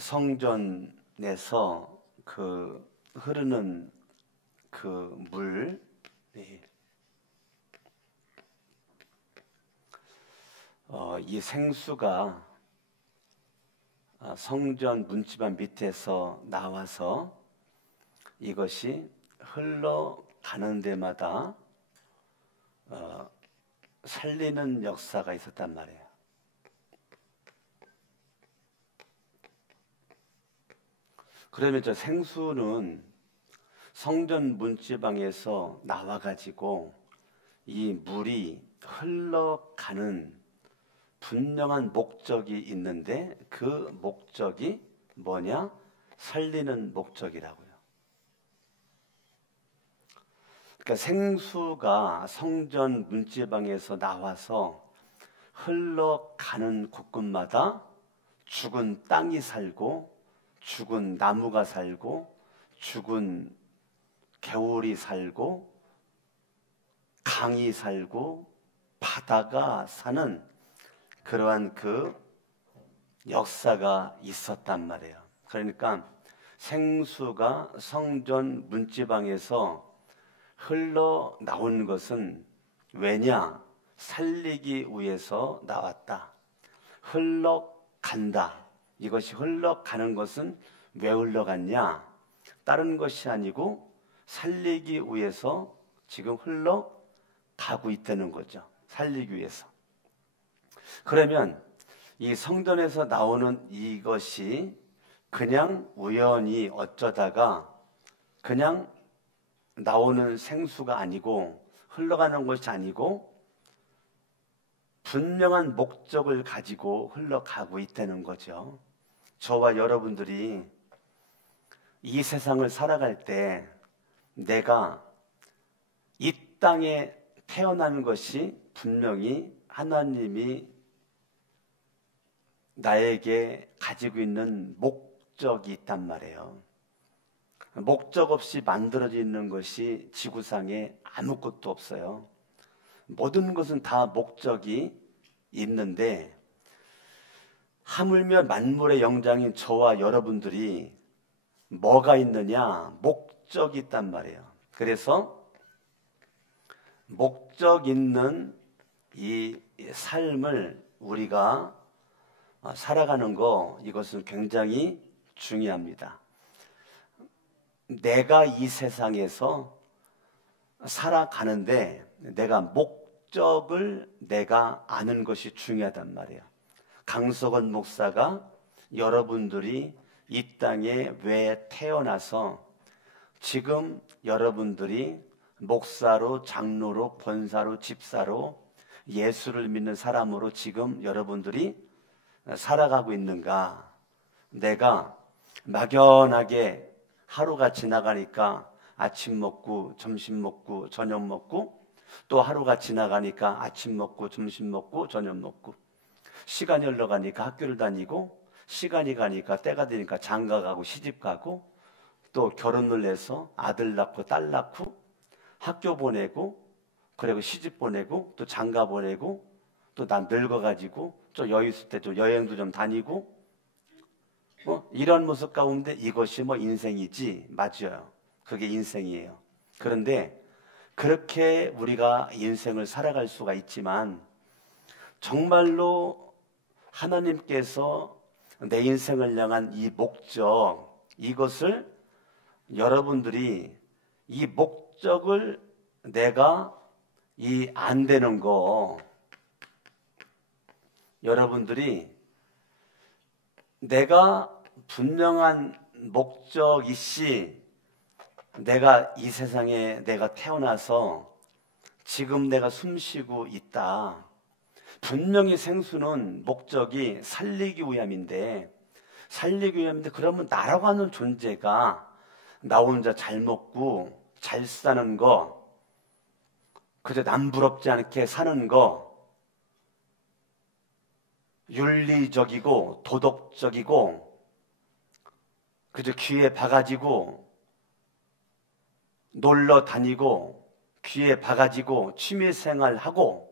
성전에서 그 흐르는 그 물, 이 생수가 성전 문지방 밑에서 나와서 이것이 흘러가는 데마다 살리는 역사가 있었단 말이에요. 그러면 저 생수는 성전 문지방에서 나와가지고 이 물이 흘러가는 분명한 목적이 있는데 그 목적이 뭐냐? 살리는 목적이라고요. 그러니까 생수가 성전 문지방에서 나와서 흘러가는 곳곳마다 죽은 땅이 살고 죽은 나무가 살고 죽은 개울이 살고 강이 살고 바다가 사는 그러한 그 역사가 있었단 말이에요. 그러니까 생수가 성전 문지방에서 흘러나온 것은 왜냐? 살리기 위해서 나왔다. 흘러간다. 이것이 흘러가는 것은 왜 흘러갔냐? 다른 것이 아니고 살리기 위해서 지금 흘러가고 있다는 거죠. 살리기 위해서. 그러면 이 성전에서 나오는 이것이 그냥 우연히 어쩌다가 그냥 나오는 생수가 아니고 흘러가는 것이 아니고 분명한 목적을 가지고 흘러가고 있다는 거죠. 저와 여러분들이 이 세상을 살아갈 때 내가 이 땅에 태어난 것이 분명히 하나님이 나에게 가지고 있는 목적이 있단 말이에요. 목적 없이 만들어지는 것이 지구상에 아무것도 없어요. 모든 것은 다 목적이 있는데 하물며 만물의 영장인 저와 여러분들이 뭐가 있느냐? 목적이 있단 말이에요. 그래서 목적 있는 이 삶을 우리가 살아가는 거, 이것은 굉장히 중요합니다. 내가 이 세상에서 살아가는데 내가 목적을 내가 아는 것이 중요하단 말이에요. 강석원 목사가 여러분들이 이 땅에 왜 태어나서 지금 여러분들이 목사로, 장로로, 권사로, 집사로 예수를 믿는 사람으로 지금 여러분들이 살아가고 있는가? 내가 막연하게 하루가 지나가니까 아침 먹고 점심 먹고 저녁 먹고 또 하루가 지나가니까 아침 먹고 점심 먹고 저녁 먹고 시간이 흘러가니까 학교를 다니고 시간이 가니까 때가 되니까 장가 가고 시집 가고 또 결혼을 해서 아들 낳고 딸 낳고 학교 보내고 그리고 시집 보내고 또 장가 보내고 또 난 늙어가지고 좀 여유 있을 때 좀 여행도 좀 다니고 이런 모습 가운데 이것이 인생이지. 맞아요. 그게 인생이에요. 그런데 그렇게 우리가 인생을 살아갈 수가 있지만 정말로 하나님께서 내 인생을 향한 이 목적, 이것을 여러분들이 이 목적을 내가 이 안 되는 거 여러분들이 내가 분명한 목적이시 내가 이 세상에 내가 태어나서 지금 내가 숨쉬고 있다. 분명히 생수는 목적이 살리기 위함인데 그러면 나라고 하는 존재가 나 혼자 잘 먹고 잘 사는 거 그저 남 부럽지 않게 사는 거 윤리적이고 도덕적이고 그저 귀에 박아지고 놀러 다니고 귀에 박아지고 취미생활하고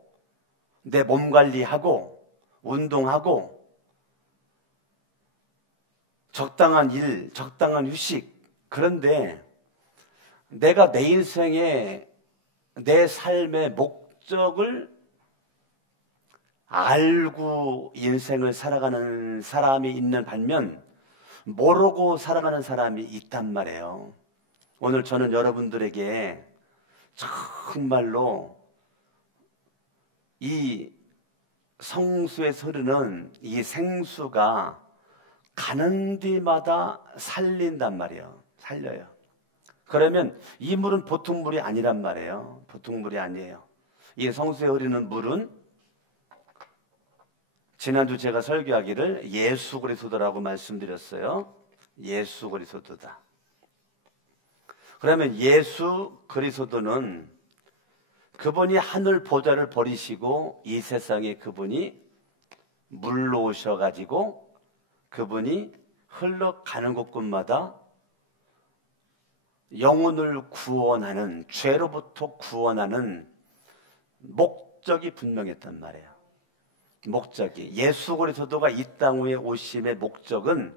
내 몸 관리하고 운동하고 적당한 일, 적당한 휴식. 그런데 내가 내 인생에 내 삶의 목적을 알고 인생을 살아가는 사람이 있는 반면 모르고 살아가는 사람이 있단 말이에요. 오늘 저는 여러분들에게 정말로 이 성수에서 흐르는 이 생수가 가는 데마다 살린단 말이에요. 살려요. 그러면 이 물은 보통 물이 아니란 말이에요. 보통 물이 아니에요. 이 성수에 흐르는 물은 지난주 제가 설교하기를 예수 그리스도라고 말씀드렸어요. 예수 그리스도다. 그러면 예수 그리스도는 그분이 하늘 보좌를 버리시고 이 세상에 그분이 물로 오셔가지고 그분이 흘러가는 곳곳마다 영혼을 구원하는, 죄로부터 구원하는 목적이 분명했단 말이에요. 목적이, 예수 그리스도가 이 땅 위에 오심의 목적은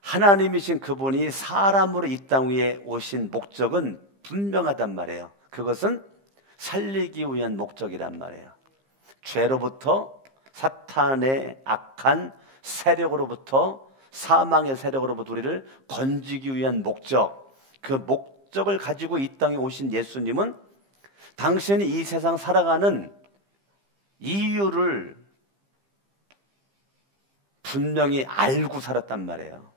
하나님이신 그분이 사람으로 이 땅 위에 오신 목적은 분명하단 말이에요. 그것은 살리기 위한 목적이란 말이에요. 죄로부터, 사탄의 악한 세력으로부터, 사망의 세력으로부터 우리를 건지기 위한 목적, 그 목적을 가지고 이 땅에 오신 예수님은 당신이 이 세상 살아가는 이유를 분명히 알고 살았단 말이에요.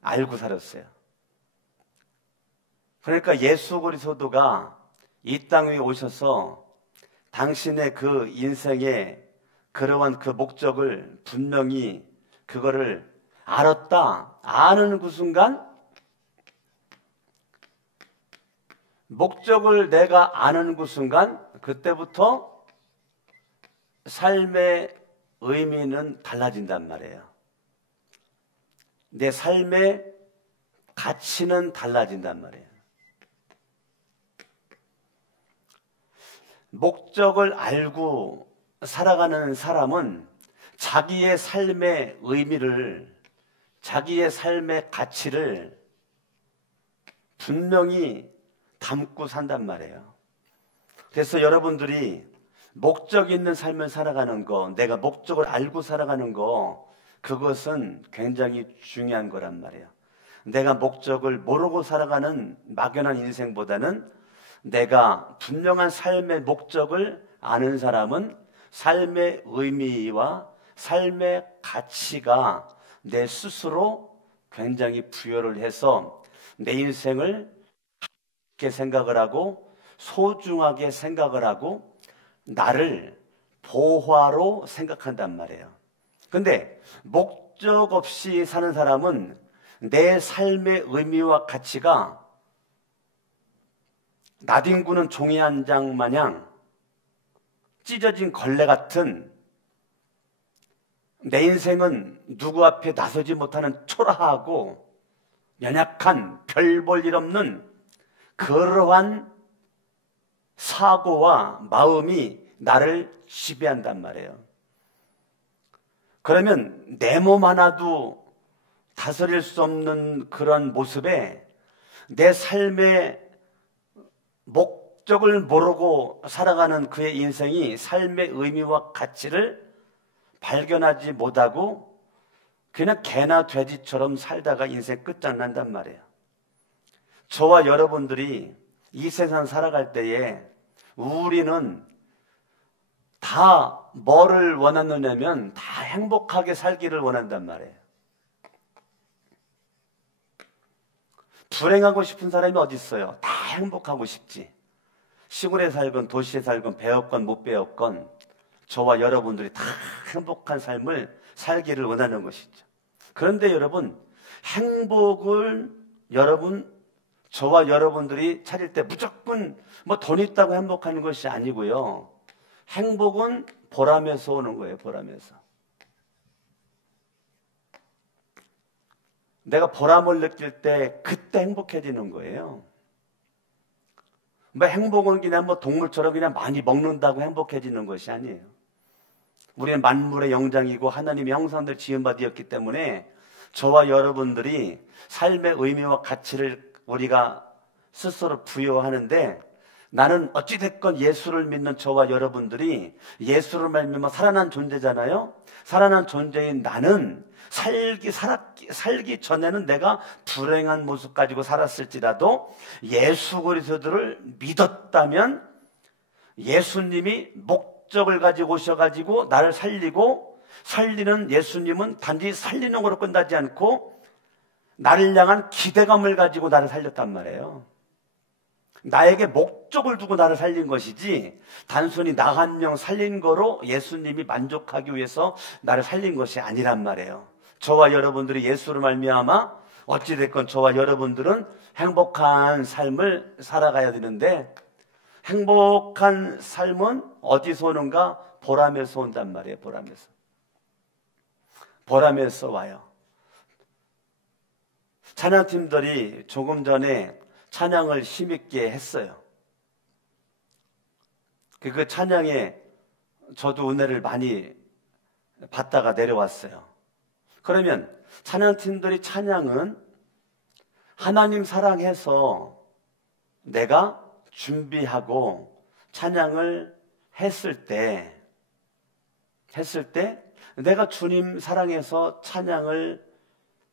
알고 살았어요. 그러니까 예수 그리스도가 이 땅 위에 오셔서 당신의 그 인생의 그러한 그 목적을 분명히 그거를 알았다. 아는 그 순간 목적을 내가 아는 그 순간 그때부터 삶의 의미는 달라진단 말이에요. 내 삶의 가치는 달라진단 말이에요. 목적을 알고 살아가는 사람은 자기의 삶의 의미를, 자기의 삶의 가치를 분명히 담고 산단 말이에요. 그래서 여러분들이 목적 있는 삶을 살아가는 거, 내가 목적을 알고 살아가는 거, 그것은 굉장히 중요한 거란 말이에요. 내가 목적을 모르고 살아가는 막연한 인생보다는 내가 분명한 삶의 목적을 아는 사람은 삶의 의미와 삶의 가치가 내 스스로 굉장히 부여를 해서 내 인생을 깊게 생각을 하고 소중하게 생각을 하고 나를 보화로 생각한단 말이에요. 근데 목적 없이 사는 사람은 내 삶의 의미와 가치가 나뒹구는 종이 한 장 마냥 찢어진 걸레 같은, 내 인생은 누구 앞에 나서지 못하는 초라하고 연약한, 별 볼 일 없는 그러한 사고와 마음이 나를 지배한단 말이에요. 그러면 내 몸 하나도 다스릴 수 없는 그런 모습에 내 삶의 목적을 모르고 살아가는 그의 인생이 삶의 의미와 가치를 발견하지 못하고 그냥 개나 돼지처럼 살다가 인생 끝장난단 말이에요. 저와 여러분들이 이 세상 살아갈 때에 우리는 다 뭐를 원하느냐면 다 행복하게 살기를 원한단 말이에요. 불행하고 싶은 사람이 어디 있어요? 다 행복하고 싶지. 시골에 살건 도시에 살건 배웠건 못 배웠건 저와 여러분들이 다 행복한 삶을 살기를 원하는 것이죠. 그런데 여러분, 행복을 저와 여러분들이 찾을 때 무조건 뭐 돈 있다고 행복하는 것이 아니고요. 행복은 보람에서 오는 거예요. 보람에서. 내가 보람을 느낄 때 그때 행복해지는 거예요. 뭐 행복은 그냥 뭐 동물처럼 그냥 많이 먹는다고 행복해지는 것이 아니에요. 우리는 만물의 영장이고 하나님의 형상들 지음받이었기 때문에 저와 여러분들이 삶의 의미와 가치를 우리가 스스로 부여하는데, 나는 어찌됐건 예수를 믿는 저와 여러분들이 예수를 말미암아 살아난 존재잖아요. 살아난 존재인 나는 살기 전에는 내가 불행한 모습 가지고 살았을지라도 예수 그리스도를 믿었다면 예수님이 목적을 가지고 오셔가지고 나를 살리고, 살리는 예수님은 단지 살리는 거로 끝나지 않고 나를 향한 기대감을 가지고 나를 살렸단 말이에요. 나에게 목적을 두고 나를 살린 것이지 단순히 나 한 명 살린 거로 예수님이 만족하기 위해서 나를 살린 것이 아니란 말이에요. 저와 여러분들이 예수를 말미암아 어찌됐건 저와 여러분들은 행복한 삶을 살아가야 되는데, 행복한 삶은 어디서 오는가? 보람에서 온단 말이에요. 보람에서 와요. 찬양팀들이 조금 전에 찬양을 힘있게 했어요. 그 찬양에 저도 은혜를 많이 받다가 내려왔어요. 그러면 찬양팀들이 찬양은 하나님 사랑해서 내가 준비하고 찬양을 했을 때 내가 주님 사랑해서 찬양을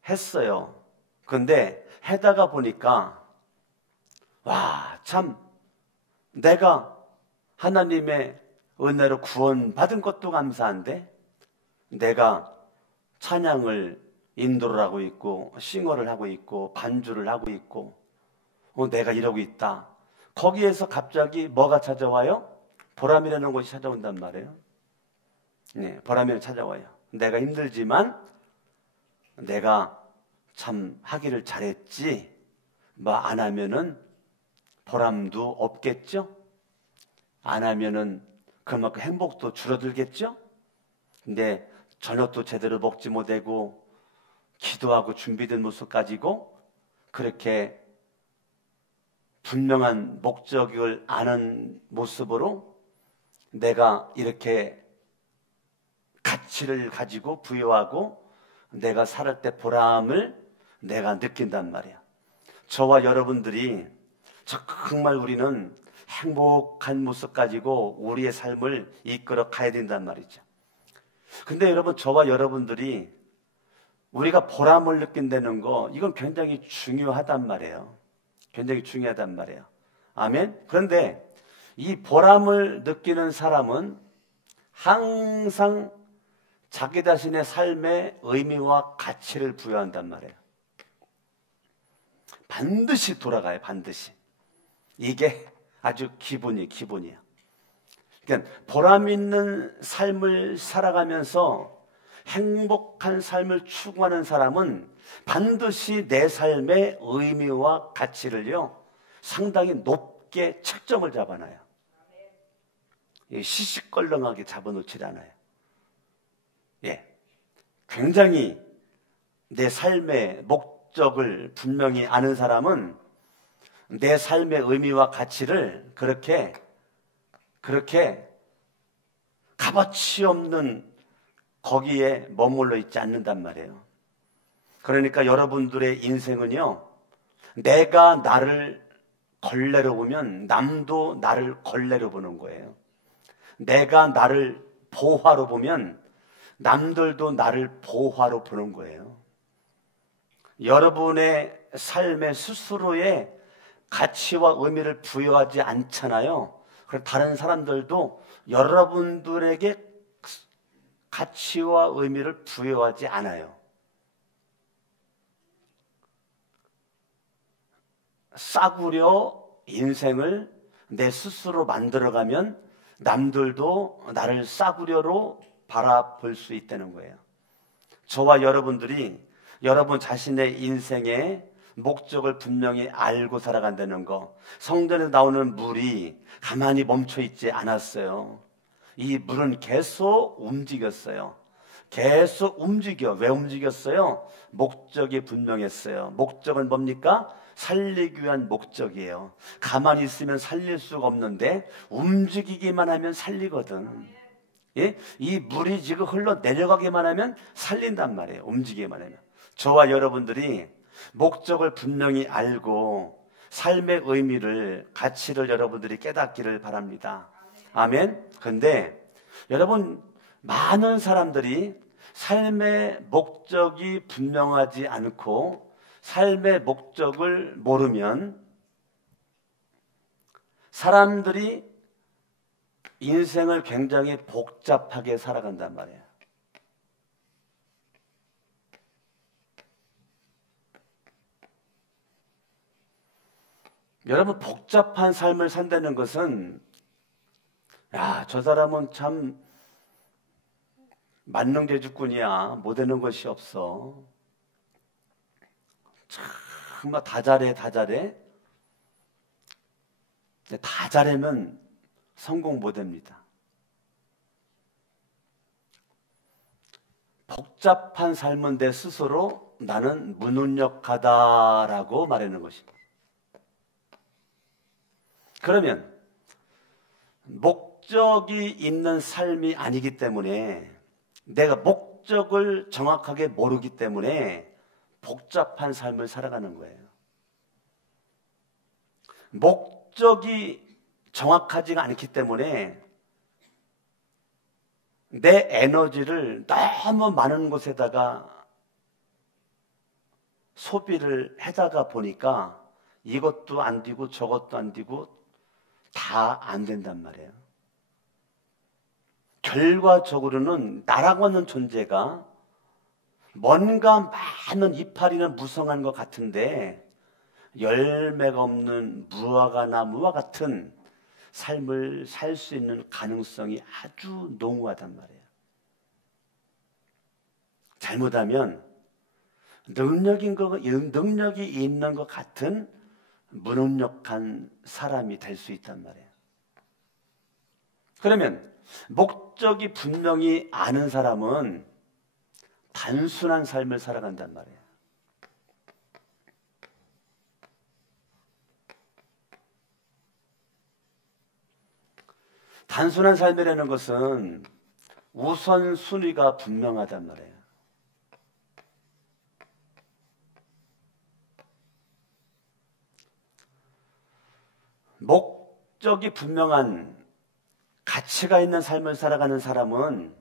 했어요. 그런데 해다가 보니까 참 내가 하나님의 은혜로 구원받은 것도 감사한데 내가 찬양을 인도를 하고 있고 싱어를 하고 있고 반주를 하고 있고 내가 이러고 있다. 거기에서 갑자기 뭐가 찾아와요? 보람이라는 것이 찾아온단 말이에요. 네, 보람이 찾아와요. 내가 힘들지만 내가 참 하기를 잘했지, 뭐 안 하면은 보람도 없겠죠? 안 하면은 그만큼 행복도 줄어들겠죠? 근데 저녁도 제대로 먹지 못하고 기도하고 준비된 모습 가지고 그렇게 분명한 목적을 아는 모습으로 내가 이렇게 가치를 가지고 부여하고 내가 살을 때 보람을 내가 느낀단 말이야. 저와 여러분들이 정말 우리는 행복한 모습 가지고 우리의 삶을 이끌어 가야 된단 말이죠. 근데 여러분, 저와 여러분들이 우리가 보람을 느낀다는 거, 이건 굉장히 중요하단 말이에요. 굉장히 중요하단 말이에요. 아멘? 그런데 이 보람을 느끼는 사람은 항상 자기 자신의 삶의 의미와 가치를 부여한단 말이에요. 반드시 돌아가요, 반드시. 이게 아주 기본이에요. 그러니까 보람 있는 삶을 살아가면서 행복한 삶을 추구하는 사람은 반드시 내 삶의 의미와 가치를요 상당히 높게 책정을 잡아놔요. 시시껄렁하게 잡아놓지 않아요. 굉장히 내 삶의 목적을 분명히 아는 사람은 내 삶의 의미와 가치를 그렇게 값어치 없는 거기에 머물러 있지 않는단 말이에요. 그러니까 여러분들의 인생은요, 내가 나를 걸레로 보면 남도 나를 걸레로 보는 거예요. 내가 나를 보화로 보면 남들도 나를 보화로 보는 거예요. 여러분의 삶의 스스로의 가치와 의미를 부여하지 않잖아요. 그래서 다른 사람들도 여러분들에게 가치와 의미를 부여하지 않아요. 싸구려 인생을 내 스스로 만들어가면 남들도 나를 싸구려로 바라볼 수 있다는 거예요. 저와 여러분들이 여러분 자신의 인생의 목적을 분명히 알고 살아간다는 거, 성전에서 나오는 물이 가만히 멈춰 있지 않았어요. 이 물은 계속 움직였어요. 계속 움직여. 왜 움직였어요? 목적이 분명했어요. 목적은 뭡니까? 살리기 위한 목적이에요. 가만히 있으면 살릴 수가 없는데 움직이기만 하면 살리거든. 예? 이 물이 지금 흘러 내려가기만 하면 살린단 말이에요. 움직이기만 하면. 저와 여러분들이 목적을 분명히 알고 삶의 의미를, 가치를 여러분들이 깨닫기를 바랍니다. 아멘. 근데 여러분, 많은 사람들이 삶의 목적이 분명하지 않고 삶의 목적을 모르면 사람들이 인생을 굉장히 복잡하게 살아간단 말이에요. 여러분, 복잡한 삶을 산다는 것은, 야, 저 사람은 참 만능재주꾼이야. 못하는 것이 없어. 정말 다 잘해, 다 잘해. 근데 다 잘하면 성공 못합니다. 복잡한 삶은 내 스스로 나는 무능력하다라고 말하는 것입니다. 그러면 목적이 있는 삶이 아니기 때문에, 내가 목적을 정확하게 모르기 때문에 복잡한 삶을 살아가는 거예요. 목적이 정확하지가 않기 때문에 내 에너지를 너무 많은 곳에다가 소비를 해다가 보니까 이것도 안 되고 저것도 안 되고 다 안 된단 말이에요. 결과적으로는 나라고 하는 존재가 뭔가 많은 이파리는 무성한 것 같은데 열매가 없는 무화과 나무와 같은 삶을 살 수 있는 가능성이 아주 농후하단 말이에요. 잘못하면 능력이 있는 것 같은 무능력한 사람이 될 수 있단 말이에요. 그러면 목적이 분명히 아는 사람은 단순한 삶을 살아간단 말이에요. 단순한 삶이라는 것은 우선순위가 분명하단 말이에요. 목적이 분명한, 가치가 있는 삶을 살아가는 사람은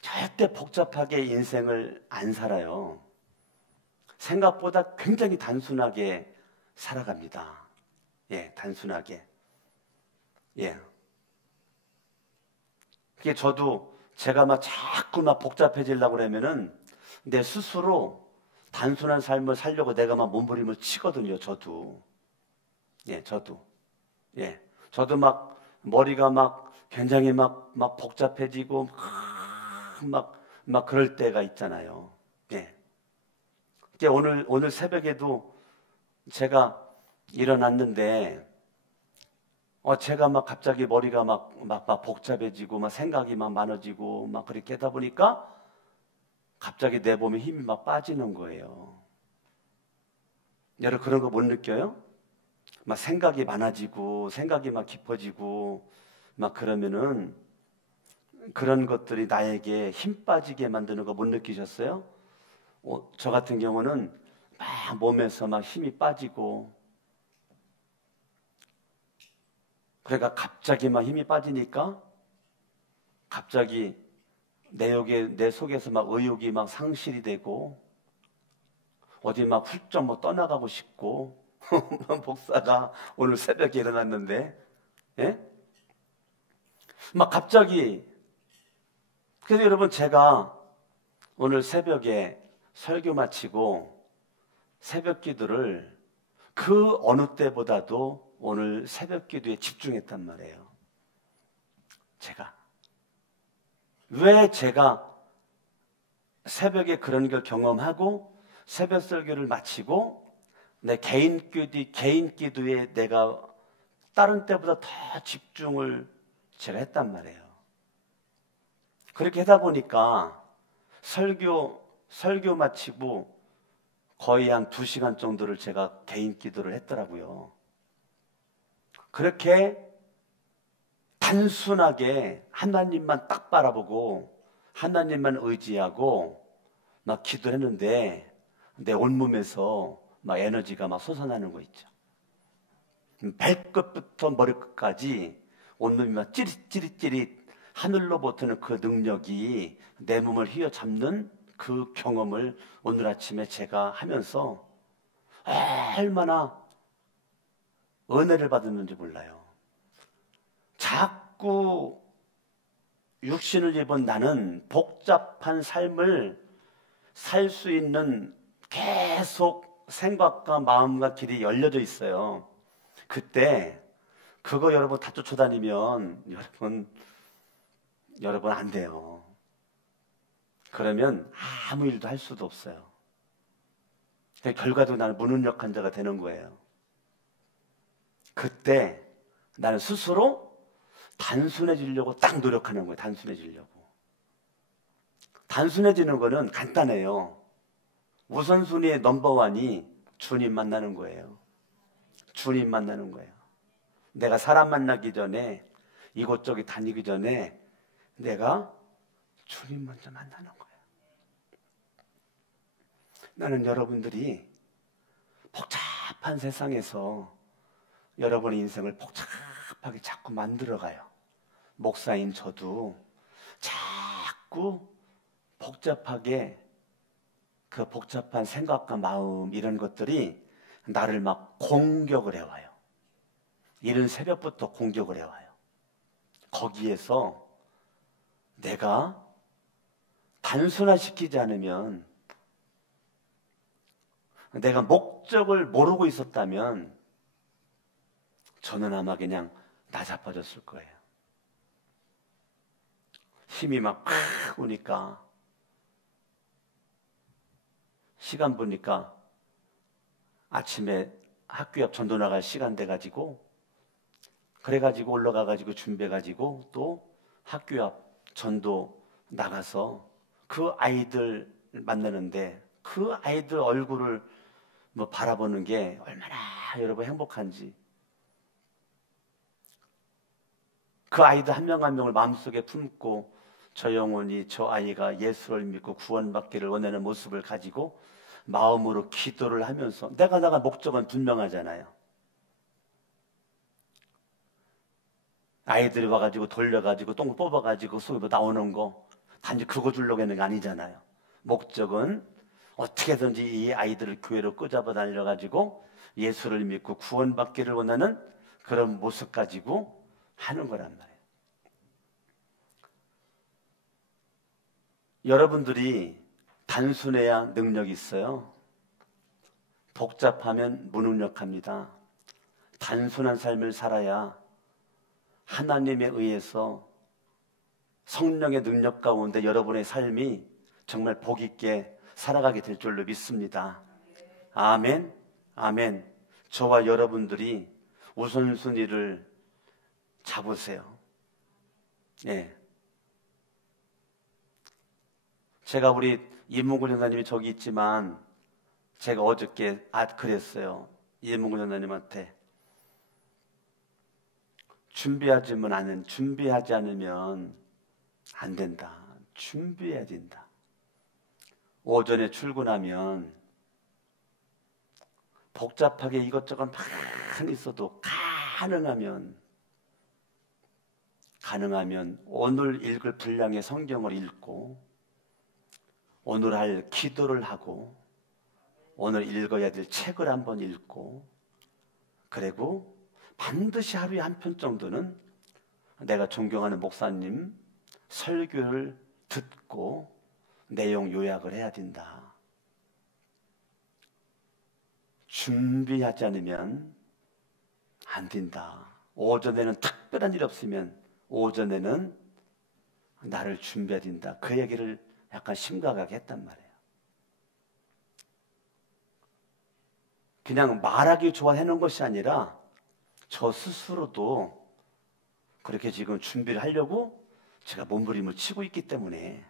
절대 복잡하게 인생을 안 살아요. 생각보다 굉장히 단순하게 살아갑니다. 예, 단순하게. 예. 그게 저도 제가 자꾸 복잡해지려고 그러면은 내 스스로 단순한 삶을 살려고 내가 몸부림을 치거든요, 저도. 예, 저도. 예. 저도 머리가 굉장히 복잡해지고 그럴 때가 있잖아요. 예. 오늘 새벽에도 제가 일어났는데 제가 갑자기 머리가 복잡해지고 생각이 많아지고 그렇게 하다 보니까 갑자기 내 몸에 힘이 빠지는 거예요. 여러분 그런 거 못 느껴요? 생각이 많아지고 생각이 깊어지고 그러면은 그런 것들이 나에게 힘 빠지게 만드는 거 못 느끼셨어요? 저 같은 경우는 몸에서 힘이 빠지고, 그러니까 갑자기 힘이 빠지니까 갑자기 내 속에서 의욕이 상실이 되고 어디 훌쩍 떠나가고 싶고 목사가 오늘 새벽에 일어났는데, 예? 갑자기. 그래서 여러분 제가 오늘 새벽에 설교 마치고 새벽 기도를 그 어느 때보다도 오늘 새벽 기도에 집중했단 말이에요. 왜 제가 새벽에 그런 걸 경험하고 새벽 설교를 마치고 내 개인 기도에 내가 다른 때보다 더 집중을 제가 했단 말이에요. 그렇게 하다 보니까 설교 마치고 거의 한 2시간 정도를 제가 개인 기도를 했더라고요. 그렇게 다 단순하게 하나님만 딱 바라보고 하나님만 의지하고 막 기도를 했는데 내 온몸에서 막 에너지가 막 솟아나는 거 있죠. 발끝부터 머리끝까지 온몸이 막 찌릿찌릿찌릿 하늘로부터는 그 능력이 내 몸을 휘어잡는 그 경험을 오늘 아침에 제가 하면서 얼마나 은혜를 받았는지 몰라요. 자꾸 육신을 입은 나는 복잡한 삶을 살 수 있는 계속 생각과 마음과 길이 열려져 있어요. 그때 그거 여러분 다 쫓아다니면 여러분 안 돼요. 그러면 아무 일도 할 수도 없어요. 결과도 나는 무능력한 자가 되는 거예요. 그때 나는 스스로 단순해지려고 딱 노력하는 거예요. 단순해지려고. 단순해지는 거는 간단해요. 우선순위의 넘버원이 주님 만나는 거예요. 주님 만나는 거예요. 내가 사람 만나기 전에 이곳저곳 다니기 전에 내가 주님 먼저 만나는 거예요. 나는 여러분들이 복잡한 세상에서 여러분의 인생을 복잡하게 자꾸 만들어가요. 목사인 저도 자꾸 복잡하게 그 복잡한 생각과 마음 이런 것들이 나를 막 공격을 해와요. 이른 새벽부터 공격을 해와요. 거기에서 내가 단순화시키지 않으면, 내가 목적을 모르고 있었다면 저는 아마 그냥 나자빠졌을 거예요. 힘이 막 오니까 시간 보니까 아침에 학교 앞 전도 나갈 시간 돼가지고 그래가지고 올라가가지고 준비해가지고 또 학교 앞 전도 나가서 그 아이들 만나는데 그 아이들 얼굴을 뭐 바라보는 게 얼마나 여러분 행복한지, 그 아이들 한 명 한 명을 마음속에 품고 저 영혼이 저 아이가 예수를 믿고 구원받기를 원하는 모습을 가지고 마음으로 기도를 하면서 내가 나갈 목적은 분명하잖아요. 아이들이 와가지고 돌려가지고 똥 뽑아가지고 속에 나오는 거 단지 그거 주려고 하는 게 아니잖아요. 목적은 어떻게든지 이 아이들을 교회로 끄잡아 달려가지고 예수를 믿고 구원받기를 원하는 그런 모습 가지고 하는 거란 말이에요. 여러분들이 단순해야 능력이 있어요. 복잡하면 무능력합니다. 단순한 삶을 살아야 하나님에 의해서 성령의 능력 가운데 여러분의 삶이 정말 복 있게 살아가게 될 줄로 믿습니다. 아멘, 아멘. 저와 여러분들이 우선순위를 잡으세요. 예. 제가 우리 이문구 전사님이 저기 있지만 제가 어저께 그랬어요. 이문구 전사님한테 준비하지 않으면 안 된다. 준비해야 된다. 오전에 출근하면 복잡하게 이것저것 많이 있어도 가능하면 오늘 읽을 분량의 성경을 읽고 오늘 할 기도를 하고 오늘 읽어야 될 책을 한번 읽고 그리고 반드시 하루에 한 편 정도는 내가 존경하는 목사님 설교를 듣고 내용 요약을 해야 된다. 준비하지 않으면 안 된다. 오전에는 특별한 일 없으면 오전에는 나를 준비해야 된다. 그 얘기를 약간 심각하게 했단 말이에요. 그냥 말하기 좋아하는 것이 아니라 저 스스로도 그렇게 지금 준비를 하려고 제가 몸부림을 치고 있기 때문에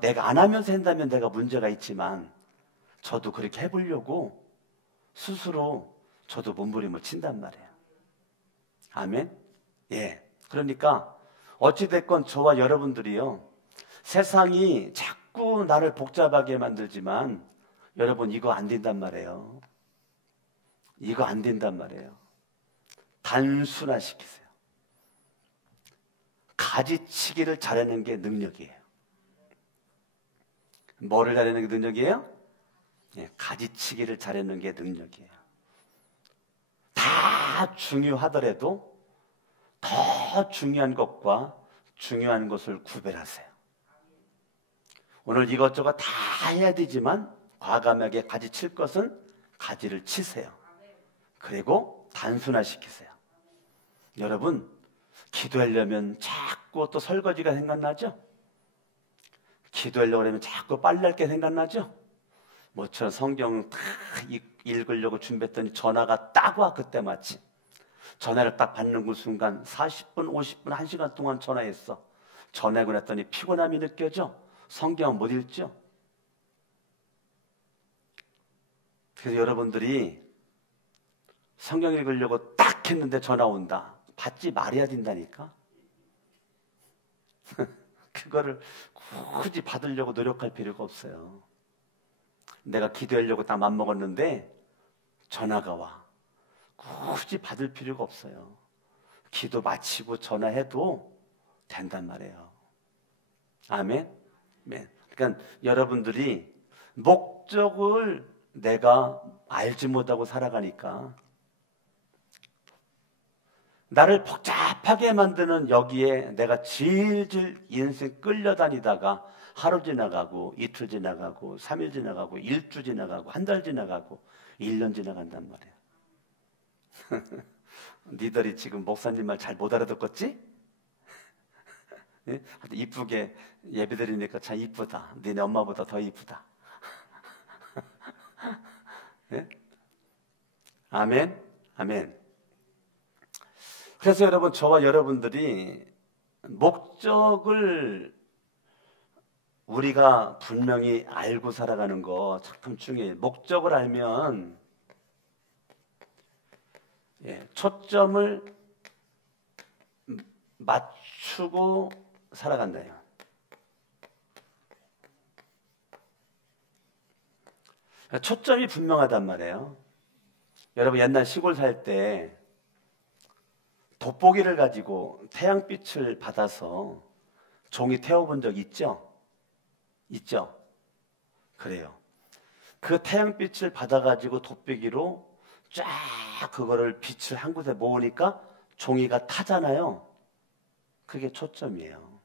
내가 안 하면서 한다면 내가 문제가 있지만 저도 그렇게 해보려고 스스로 저도 몸부림을 친단 말이에요. 아멘? 예. 그러니까 어찌됐건 저와 여러분들이요, 세상이 자꾸 나를 복잡하게 만들지만 여러분 이거 안 된단 말이에요. 이거 안 된단 말이에요. 단순화시키세요. 가지치기를 잘하는 게 능력이에요. 뭐를 잘하는 게 능력이에요? 예, 가지치기를 잘하는 게 능력이에요. 다 중요하더라도 더 중요한 것과 중요한 것을 구별하세요. 오늘 이것저것 다 해야 되지만 과감하게 가지칠 것은 가지를 치세요. 그리고 단순화시키세요. 여러분, 기도하려면 자꾸 또 설거지가 생각나죠? 기도하려고 하면 자꾸 빨래할 게 생각나죠? 뭐처럼 성경 다 읽으려고 준비했더니 전화가 딱 와. 그때 마침 전화를 딱 받는 그 순간 40분, 50분, 1시간 동안 전화했어. 전화하고 났더니 피곤함이 느껴져. 성경 못 읽죠? 그래서 여러분들이 성경 읽으려고 딱 했는데 전화 온다. 받지 말아야 된다니까. 그거를 굳이 받으려고 노력할 필요가 없어요. 내가 기도하려고 딱 맘먹었는데 전화가 와. 굳이 받을 필요가 없어요. 기도 마치고 전화해도 된단 말이에요. 아멘? 네. 그러니까 여러분들이 목적을 내가 알지 못하고 살아가니까 나를 복잡하게 만드는 여기에 내가 질질 인생 끌려다니다가 하루 지나가고 이틀 지나가고 3일 지나가고 1주 지나가고 한 달 지나가고 1년 지나간단 말이야. 니들이 지금 목사님 말 잘 못 알아듣겠지? 예? 이쁘게 예배드리니까 참 이쁘다. 니네 엄마보다 더 이쁘다. 예? 아멘? 아멘. 그래서 여러분, 저와 여러분들이 목적을 우리가 분명히 알고 살아가는 거 참 중요해요. 목적을 알면 초점을 맞추고 살아간다요. 초점이 분명하단 말이에요. 여러분, 옛날 시골 살 때 돋보기를 가지고 태양빛을 받아서 종이 태워본 적 있죠? 있죠? 그래요. 그 태양빛을 받아가지고 돋보기로 쫙 그거를 빛을 한 곳에 모으니까 종이가 타잖아요. 그게 초점이에요.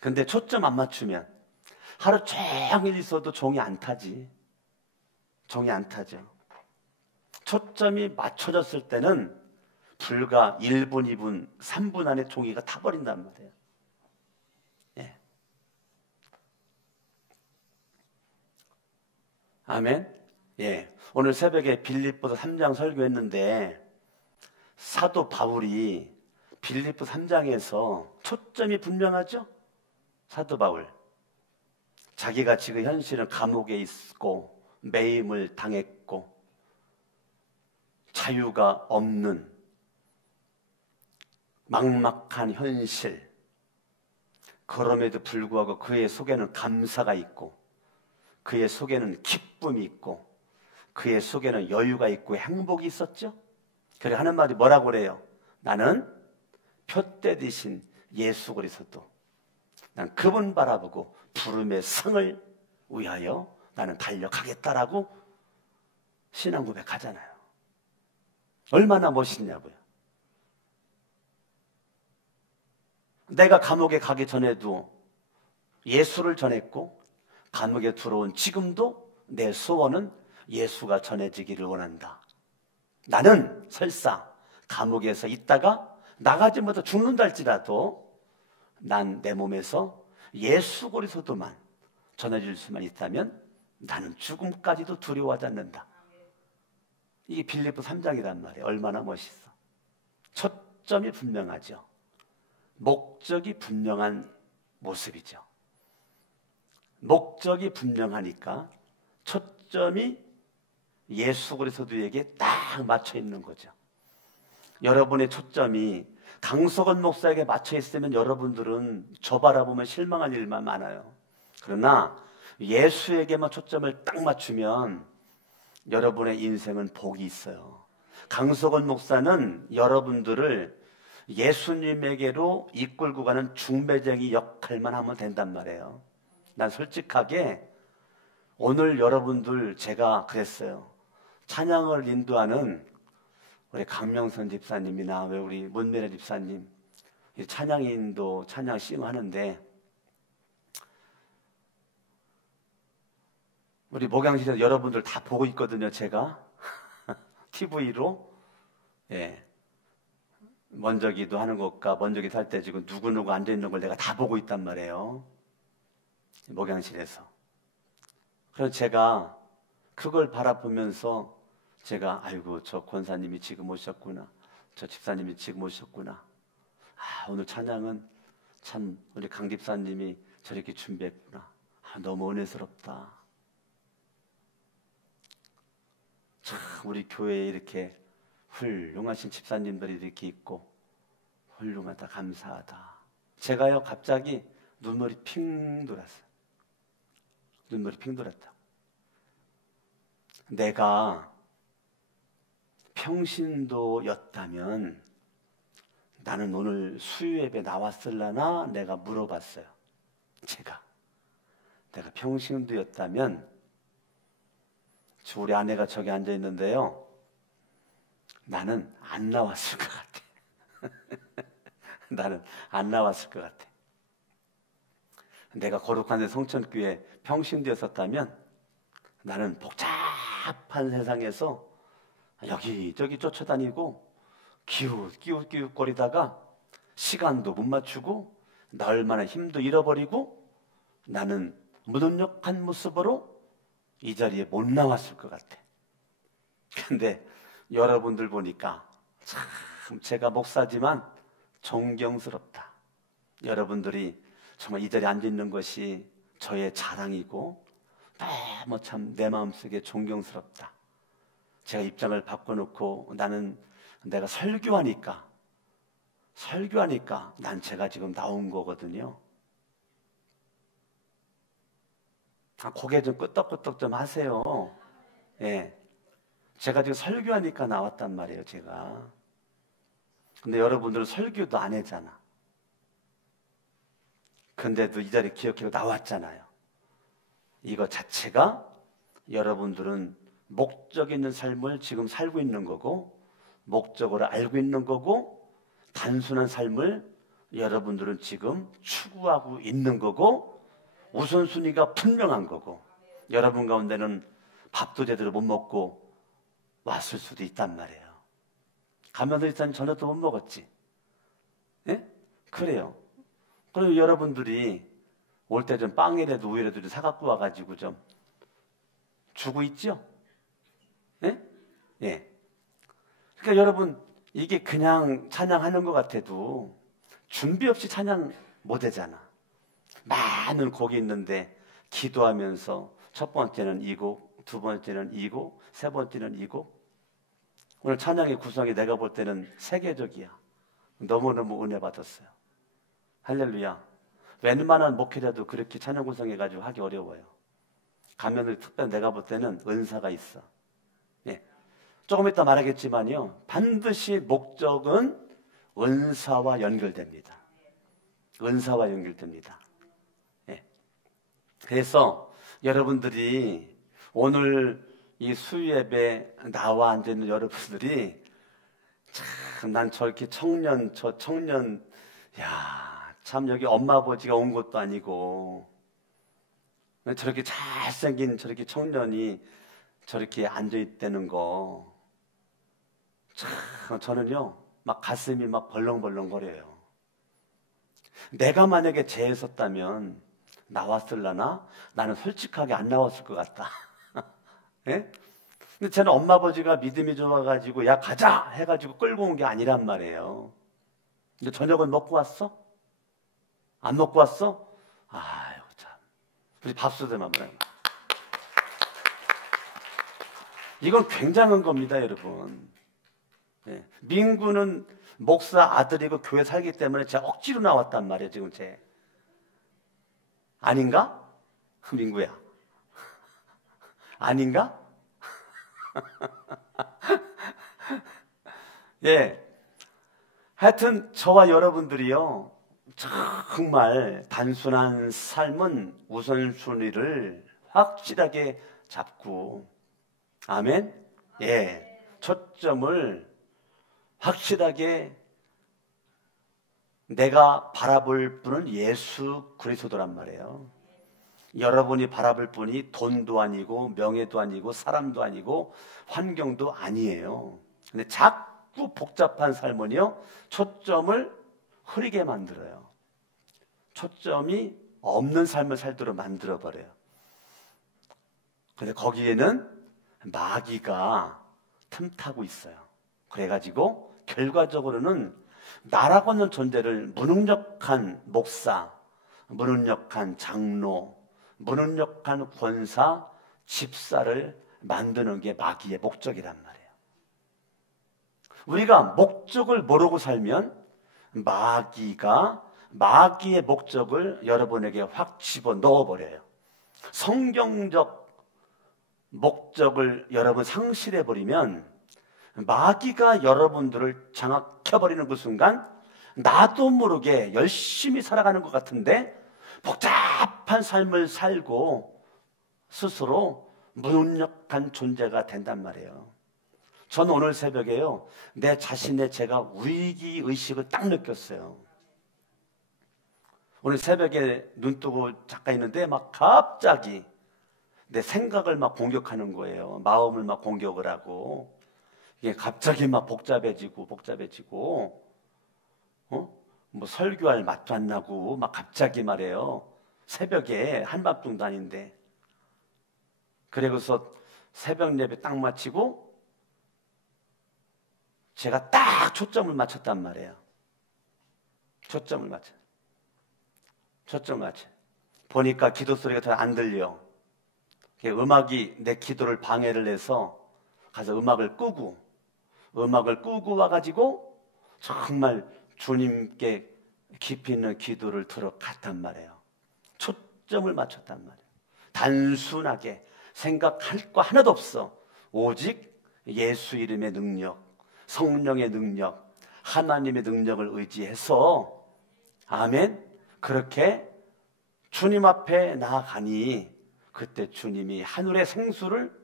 근데 초점 안 맞추면 하루 종일 있어도 종이 안 타지. 종이 안 타죠. 초점이 맞춰졌을 때는 불과 1분, 2분, 3분 안에 종이가 타버린단 말이에요. 예. 아멘? 예. 오늘 새벽에 빌립보서 3장 설교했는데 사도 바울이 빌립보 3장에서 초점이 분명하죠? 사도 바울. 자기가 지금 현실은 감옥에 있고 매임을 당했고 자유가 없는 막막한 현실. 그럼에도 불구하고 그의 속에는 감사가 있고 그의 속에는 기쁨이 있고 그의 속에는 여유가 있고 행복이 있었죠. 그래 하는 말이 뭐라고 그래요? 나는 표대 되신 예수 그리스도, 난 그분 바라보고 부름의 상을 위하여 나는 달려가겠다라고 신앙 고백하잖아요. 얼마나 멋있냐고요. 내가 감옥에 가기 전에도 예수를 전했고 감옥에 들어온 지금도 내 소원은 예수가 전해지기를 원한다. 나는 설사 감옥에서 있다가 나가지 못해 죽는다 할지라도 난 내 몸에서 예수 그리스도만 전해질 수만 있다면 나는 죽음까지도 두려워하지 않는다. 이게 빌립보 3장이란 말이에요. 얼마나 멋있어. 초점이 분명하죠. 목적이 분명한 모습이죠. 목적이 분명하니까 초점이 예수 그리스도에게 딱 맞춰 있는 거죠. 여러분의 초점이 강석원 목사에게 맞춰 있으면 여러분들은 저 바라보면 실망할 일만 많아요. 그러나 예수에게만 초점을 딱 맞추면 여러분의 인생은 복이 있어요. 강석원 목사는 여러분들을 예수님에게로 이끌고 가는 중매쟁이 역할만 하면 된단 말이에요. 난 솔직하게 오늘 여러분들 제가 그랬어요. 찬양을 인도하는 우리 강명선 집사님이나 왜 우리 문미래 집사님 찬양인도 찬양 싱하는데 우리 목양실에서 여러분들 다 보고 있거든요. 제가 TV로 예. 먼저 기도하는 것과 먼저 기도할 때 지금 누구누구 앉아있는 걸 내가 다 보고 있단 말이에요. 목양실에서. 그래서 제가 그걸 바라보면서 제가 아이고 저 권사님이 지금 오셨구나. 저 집사님이 지금 오셨구나. 아, 오늘 찬양은 참 우리 강 집사님이 저렇게 준비했구나. 아, 너무 은혜스럽다. 참 우리 교회에 이렇게 훌륭하신 집사님들이 이렇게 있고 훌륭하다 감사하다. 제가요 갑자기 눈물이 핑 돌았어요. 눈물이 핑 돌았다. 내가 평신도였다면 나는 오늘 수요예배 나왔을라나 내가 물어봤어요. 내가 평신도였다면 우리 아내가 저기 앉아 있는데요. 나는 안 나왔을 것 같아. 나는 안 나왔을 것 같아. 내가 거룩한 데 성천교회 평신도였었다면 나는 복잡한 세상에서 여기저기 쫓아다니고 기웃기웃거리다가 시간도 못 맞추고 나 얼마나 힘도 잃어버리고 나는 무능력한 모습으로 이 자리에 못 나왔을 것 같아. 근데 여러분들 보니까 참 제가 목사지만 존경스럽다. 여러분들이 정말 이 자리에 앉아 있는 것이 저의 자랑이고 너무 참 내 마음속에 존경스럽다. 제가 입장을 바꿔놓고 나는 내가 설교하니까 난 제가 지금 나온 거거든요. 고개 좀 끄덕끄덕 좀 하세요. 예. 제가 지금 설교하니까 나왔단 말이에요, 제가. 근데 여러분들은 설교도 안 했잖아. 근데도 이 자리 기억하고 나왔잖아요. 이거 자체가 여러분들은 목적 있는 삶을 지금 살고 있는 거고, 목적으로 알고 있는 거고, 단순한 삶을 여러분들은 지금 추구하고 있는 거고, 우선순위가 분명한 거고, 여러분 가운데는 밥도 제대로 못 먹고 왔을 수도 있단 말이에요. 가면서 일단 저녁도 못 먹었지. 예? 그래요. 그럼 여러분들이 올 때 좀 빵이라도 우유라도 좀 사갖고 와가지고 좀 주고 있죠? 예? 예. 그러니까 여러분, 이게 그냥 찬양하는 것 같아도 준비 없이 찬양 못 하잖아. 많은 곡이 있는데 기도하면서 첫 번째는 이 곡, 두 번째는 이 곡, 세 번째는 이 곡. 오늘 찬양의 구성이 내가 볼 때는 세계적이야. 너무너무 은혜 받았어요. 할렐루야. 웬만한 목회자도 그렇게 찬양 구성해가지고 하기 어려워요. 가면을 특별히 내가 볼 때는 은사가 있어. 예. 조금 이따 말하겠지만요. 반드시 목적은 은사와 연결됩니다. 은사와 연결됩니다. 예. 그래서 여러분들이 오늘 이 수요예배 나와 앉아있는 여러분들이 참 난 저렇게 저 청년 참 여기 엄마 아버지가 온 것도 아니고 저렇게 잘생긴 저렇게 청년이 저렇게 앉아있다는 거 참 저는요 막 가슴이 막 벌렁벌렁거려요. 내가 만약에 죄했었다면 나왔을라나? 나는 솔직하게 안 나왔을 것 같다. 예? 근데 저는 엄마 아버지가 믿음이 좋아가지고 야 가자 해가지고 끌고 온 게 아니란 말이에요. 근데 저녁은 먹고 왔어? 안 먹고 왔어? 아이고 참. 우리 밥수들 한번. 이건 굉장한 겁니다, 여러분. 예. 민구는 목사 아들이고 교회 살기 때문에 제가 억지로 나왔단 말이에요. 지금 제 아닌가? 민구야 아닌가? 예. 하여튼 저와 여러분들이요 정말 단순한 삶은 우선순위를 확실하게 잡고 아멘. 예. 초점을 확실하게 내가 바라볼 분은 예수 그리스도란 말이에요. 여러분이 바라볼 분이 돈도 아니고 명예도 아니고 사람도 아니고 환경도 아니에요. 근데 자꾸 복잡한 삶은요 초점을 흐리게 만들어요. 초점이 없는 삶을 살도록 만들어버려요. 근데 거기에는 마귀가 틈타고 있어요. 그래가지고 결과적으로는 나라고 하는 존재를 무능력한 목사, 무능력한 장로, 무능력한 권사, 집사를 만드는 게 마귀의 목적이란 말이에요. 우리가 목적을 모르고 살면 마귀의 목적을 여러분에게 확 집어 넣어버려요. 성경적 목적을 여러분 상실해버리면 마귀가 여러분들을 장악해버리는 그 순간 나도 모르게 열심히 살아가는 것 같은데 복잡한 삶을 살고 스스로 무능력한 존재가 된단 말이에요. 저는 오늘 새벽에요 내 자신의 제가 위기의식을 딱 느꼈어요. 오늘 새벽에 눈 뜨고 잠깐 있는데 막 갑자기 내 생각을 막 공격하는 거예요. 마음을 막 공격을 하고 이게 갑자기 막 복잡해지고 뭐 설교할 맛도 안 나고 막 갑자기 말해요. 새벽에 한밤중도 아닌데. 그래서 새벽 예배 딱 마치고 제가 딱 초점을 맞췄단 말이에요. 초점을 맞춰. 보니까 기도 소리가 잘 안 들려. 음악이 내 기도를 방해를 해서 가서 음악을 끄고 와가지고 정말 주님께 깊이 있는 기도를 들어갔단 말이에요. 초점을 맞췄단 말이에요. 단순하게 생각할 거 하나도 없어. 오직 예수 이름의 능력, 성령의 능력, 하나님의 능력을 의지해서 아멘. 그렇게 주님 앞에 나아가니 그때 주님이 하늘의 생수를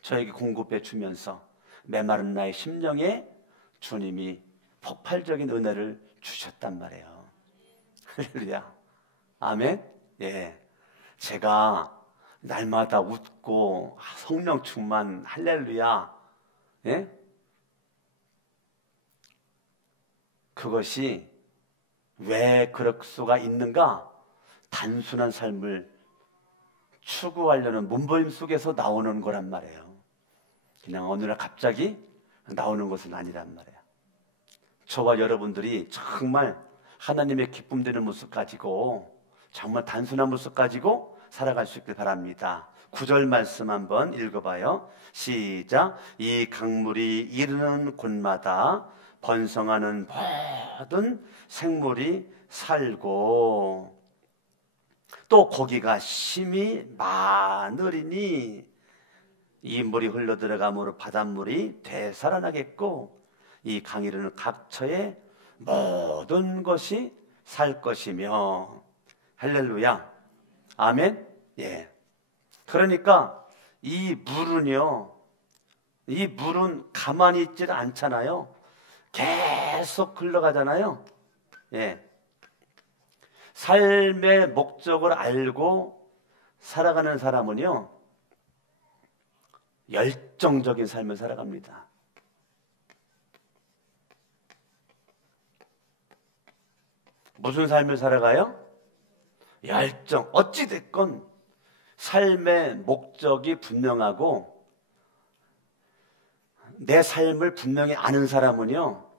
저에게 공급해 주면서 메마른 나의 심령에 주님이 폭발적인 은혜를 주셨단 말이에요. 할렐루야. 아멘. 예. 제가 날마다 웃고 성령 충만 할렐루야. 예? 그것이 왜 그럴 수가 있는가? 단순한 삶을 추구하려는 몸부림 속에서 나오는 거란 말이에요. 그냥 어느 날 갑자기 나오는 것은 아니란 말이에요. 저와 여러분들이 정말 하나님의 기쁨 되는 모습 가지고 정말 단순한 모습 가지고 살아갈 수 있길 바랍니다. 9절 말씀 한번 읽어봐요. 시작. 이 강물이 이르는 곳마다 번성하는 모든 생물이 살고 또 고기가 심히 많으리니 이 물이 흘러들어가므로 바닷물이 되살아나겠고 이 강이르는 각처에 모든 것이 살 것이며 할렐루야. 아멘. 예. 그러니까 이 물은 가만히 있질 않잖아요. 계속 흘러가잖아요. 예. 삶의 목적을 알고 살아가는 사람은요 열정적인 삶을 살아갑니다. 무슨 삶을 살아가요? 열정. 어찌됐건 삶의 목적이 분명하고 내 삶을 분명히 아는 사람은요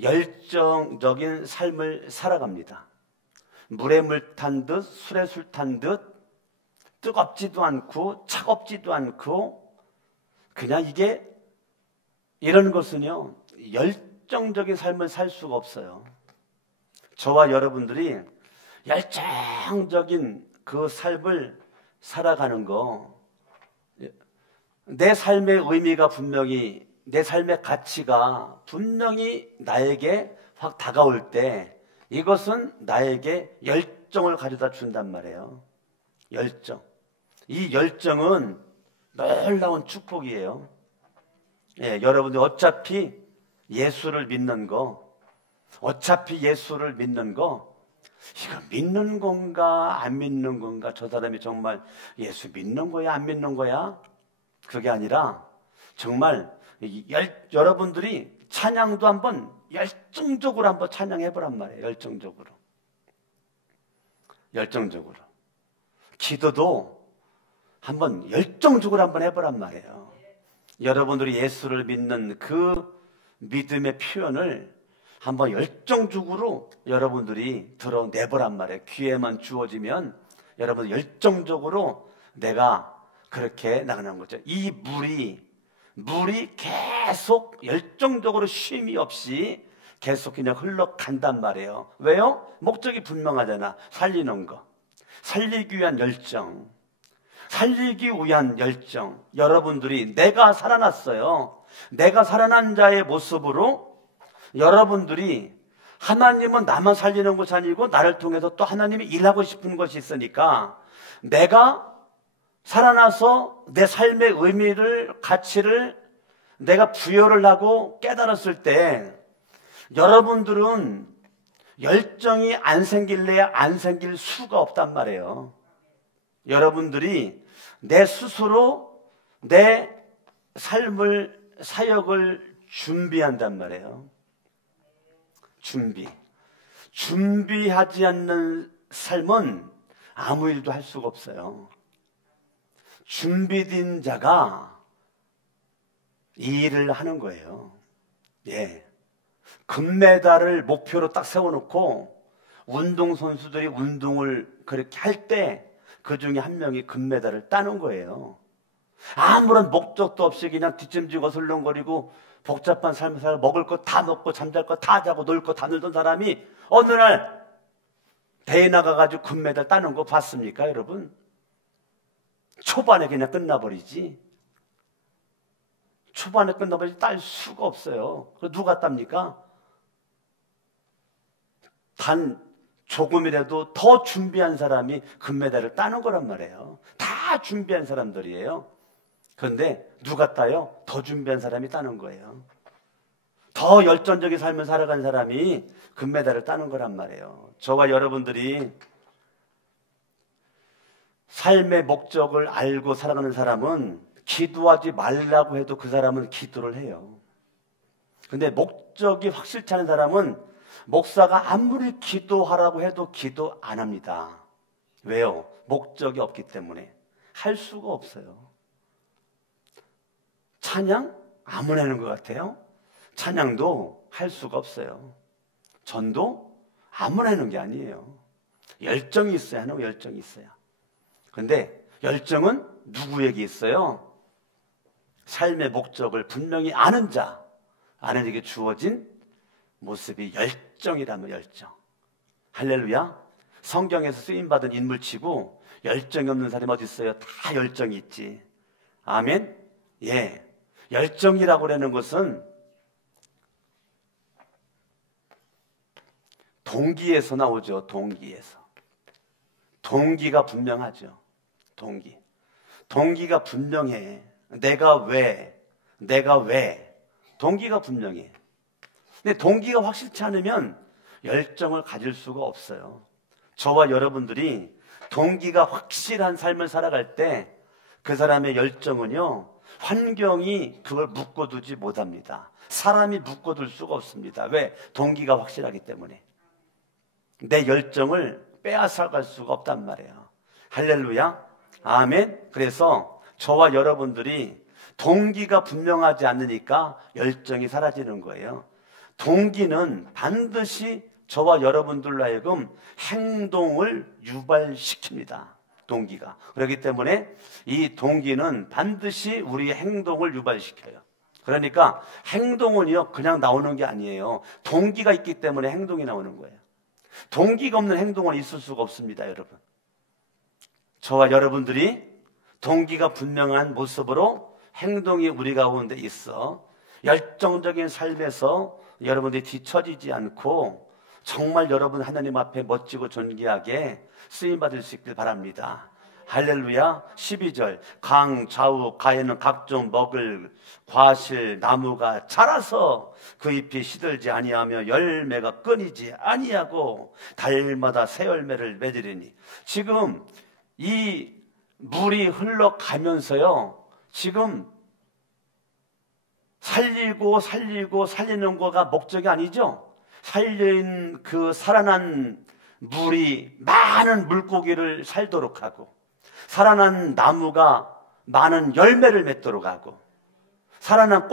열정적인 삶을 살아갑니다. 물에 물 탄 듯 술에 술 탄 듯 뜨겁지도 않고 차갑지도 않고 그냥 이게 이런 것은요, 열정적인 삶을 살 수가 없어요. 저와 여러분들이 열정적인 그 삶을 살아가는 거, 내 삶의 의미가 분명히, 내 삶의 가치가 분명히 나에게 확 다가올 때 이것은 나에게 열정을 가져다 준단 말이에요. 열정. 이 열정은 놀라운 축복이에요. 예, 여러분들 어차피 예수를 믿는 거, 이거 믿는 건가 안 믿는 건가, 저 사람이 정말 예수 믿는 거야 안 믿는 거야, 그게 아니라 정말 여러분들이 찬양도 한번 열정적으로 한번 찬양해 보란 말이에요. 열정적으로 기도도 한번 열정적으로 한번 해보란 말이에요. 여러분들이 예수를 믿는 그 믿음의 표현을 한번 열정적으로 여러분들이 드러내보란 말이에요. 기회만 주어지면 여러분 열정적으로 내가 그렇게 나가는 거죠. 이 물이 계속 열정적으로 쉼이 없이 계속 그냥 흘러간단 말이에요. 왜요? 목적이 분명하잖아. 살리는 거, 살리기 위한 열정, 살리기 위한 열정. 여러분들이 내가 살아났어요. 내가 살아난 자의 모습으로 여러분들이, 하나님은 나만 살리는 것이 아니고 나를 통해서 또 하나님이 일하고 싶은 것이 있으니까 내가 살아나서 내 삶의 의미를, 가치를 내가 부여를 하고 깨달았을 때 여러분들은 열정이 안 생길래야 안 생길 수가 없단 말이에요. 여러분들이 내 스스로 내 삶을, 사역을 준비한단 말이에요. 준비하지 않는 삶은 아무 일도 할 수가 없어요. 준비된 자가 이 일을 하는 거예요. 예. 금메달을 목표로 딱 세워놓고 운동선수들이 운동을 그렇게 할 때 그 중에 한 명이 금메달을 따는 거예요. 아무런 목적도 없이 그냥 뒷짐지고 설렁거리고 복잡한 삶을 살아 먹을 거 다 먹고 잠잘 거 다 자고 놀 거 다 놀던 사람이 어느 날 대회 나가가지고 금메달 따는 거 봤습니까, 여러분? 초반에 그냥 끝나버리지. 딸 수가 없어요. 누가 땁니까? 단 조금이라도 더 준비한 사람이 금메달을 따는 거란 말이에요. 다 준비한 사람들이에요. 그런데 누가 따요? 더 준비한 사람이 따는 거예요. 더 열정적인 삶을 살아간 사람이 금메달을 따는 거란 말이에요. 저와 여러분들이 삶의 목적을 알고 살아가는 사람은 기도하지 말라고 해도 그 사람은 기도를 해요. 근데 목적이 확실치 않은 사람은 목사가 아무리 기도하라고 해도 기도 안 합니다. 왜요? 목적이 없기 때문에 할 수가 없어요. 찬양? 아무나 하는 것 같아요. 찬양도 할 수가 없어요. 전도? 아무나 하는 게 아니에요. 열정이 있어야 하는 거, 열정이 있어야. 그런데 열정은 누구에게 있어요? 삶의 목적을 분명히 아는 자, 아는 이에게 주어진 모습이 열정이라면 열정. 할렐루야. 성경에서 쓰임받은 인물치고 열정이 없는 사람이 어디 있어요? 다 열정이 있지. 아멘. 예. 열정이라고 하는 것은 동기에서 나오죠. 동기가 분명하죠. 동기가 분명해. 내가 왜 동기가 분명해. 근데 동기가 확실치 않으면 열정을 가질 수가 없어요. 저와 여러분들이 동기가 확실한 삶을 살아갈 때 그 사람의 열정은요, 환경이 그걸 묶어두지 못합니다. 사람이 묶어둘 수가 없습니다. 왜? 동기가 확실하기 때문에. 내 열정을 빼앗아갈 수가 없단 말이에요. 할렐루야. 아멘. 그래서 저와 여러분들이 동기가 분명하지 않으니까 열정이 사라지는 거예요. 동기는 반드시 저와 여러분들로 하여금 행동을 유발시킵니다. 동기가. 그렇기 때문에 이 동기는 반드시 우리의 행동을 유발시켜요. 그러니까 행동은요, 그냥 나오는 게 아니에요. 동기가 있기 때문에 행동이 나오는 거예요. 동기가 없는 행동은 있을 수가 없습니다, 여러분. 저와 여러분들이 동기가 분명한 모습으로 행동이 우리 가운데 있어 열정적인 삶에서 여러분들이 뒤처지지 않고 정말 여러분 하나님 앞에 멋지고 존귀하게 쓰임받을 수 있길 바랍니다. 할렐루야. 12절 강 좌우 가에는 각종 먹을 과실 나무가 자라서 그 잎이 시들지 아니하며 열매가 끊이지 아니하고 달마다 새 열매를 맺으리니. 지금 이 물이 흘러가면서요, 지금 살리는 거가 목적이 아니죠. 살린 그 살아난 물이 많은 물고기를 살도록 하고, 살아난 나무가 많은 열매를 맺도록 하고, 살아난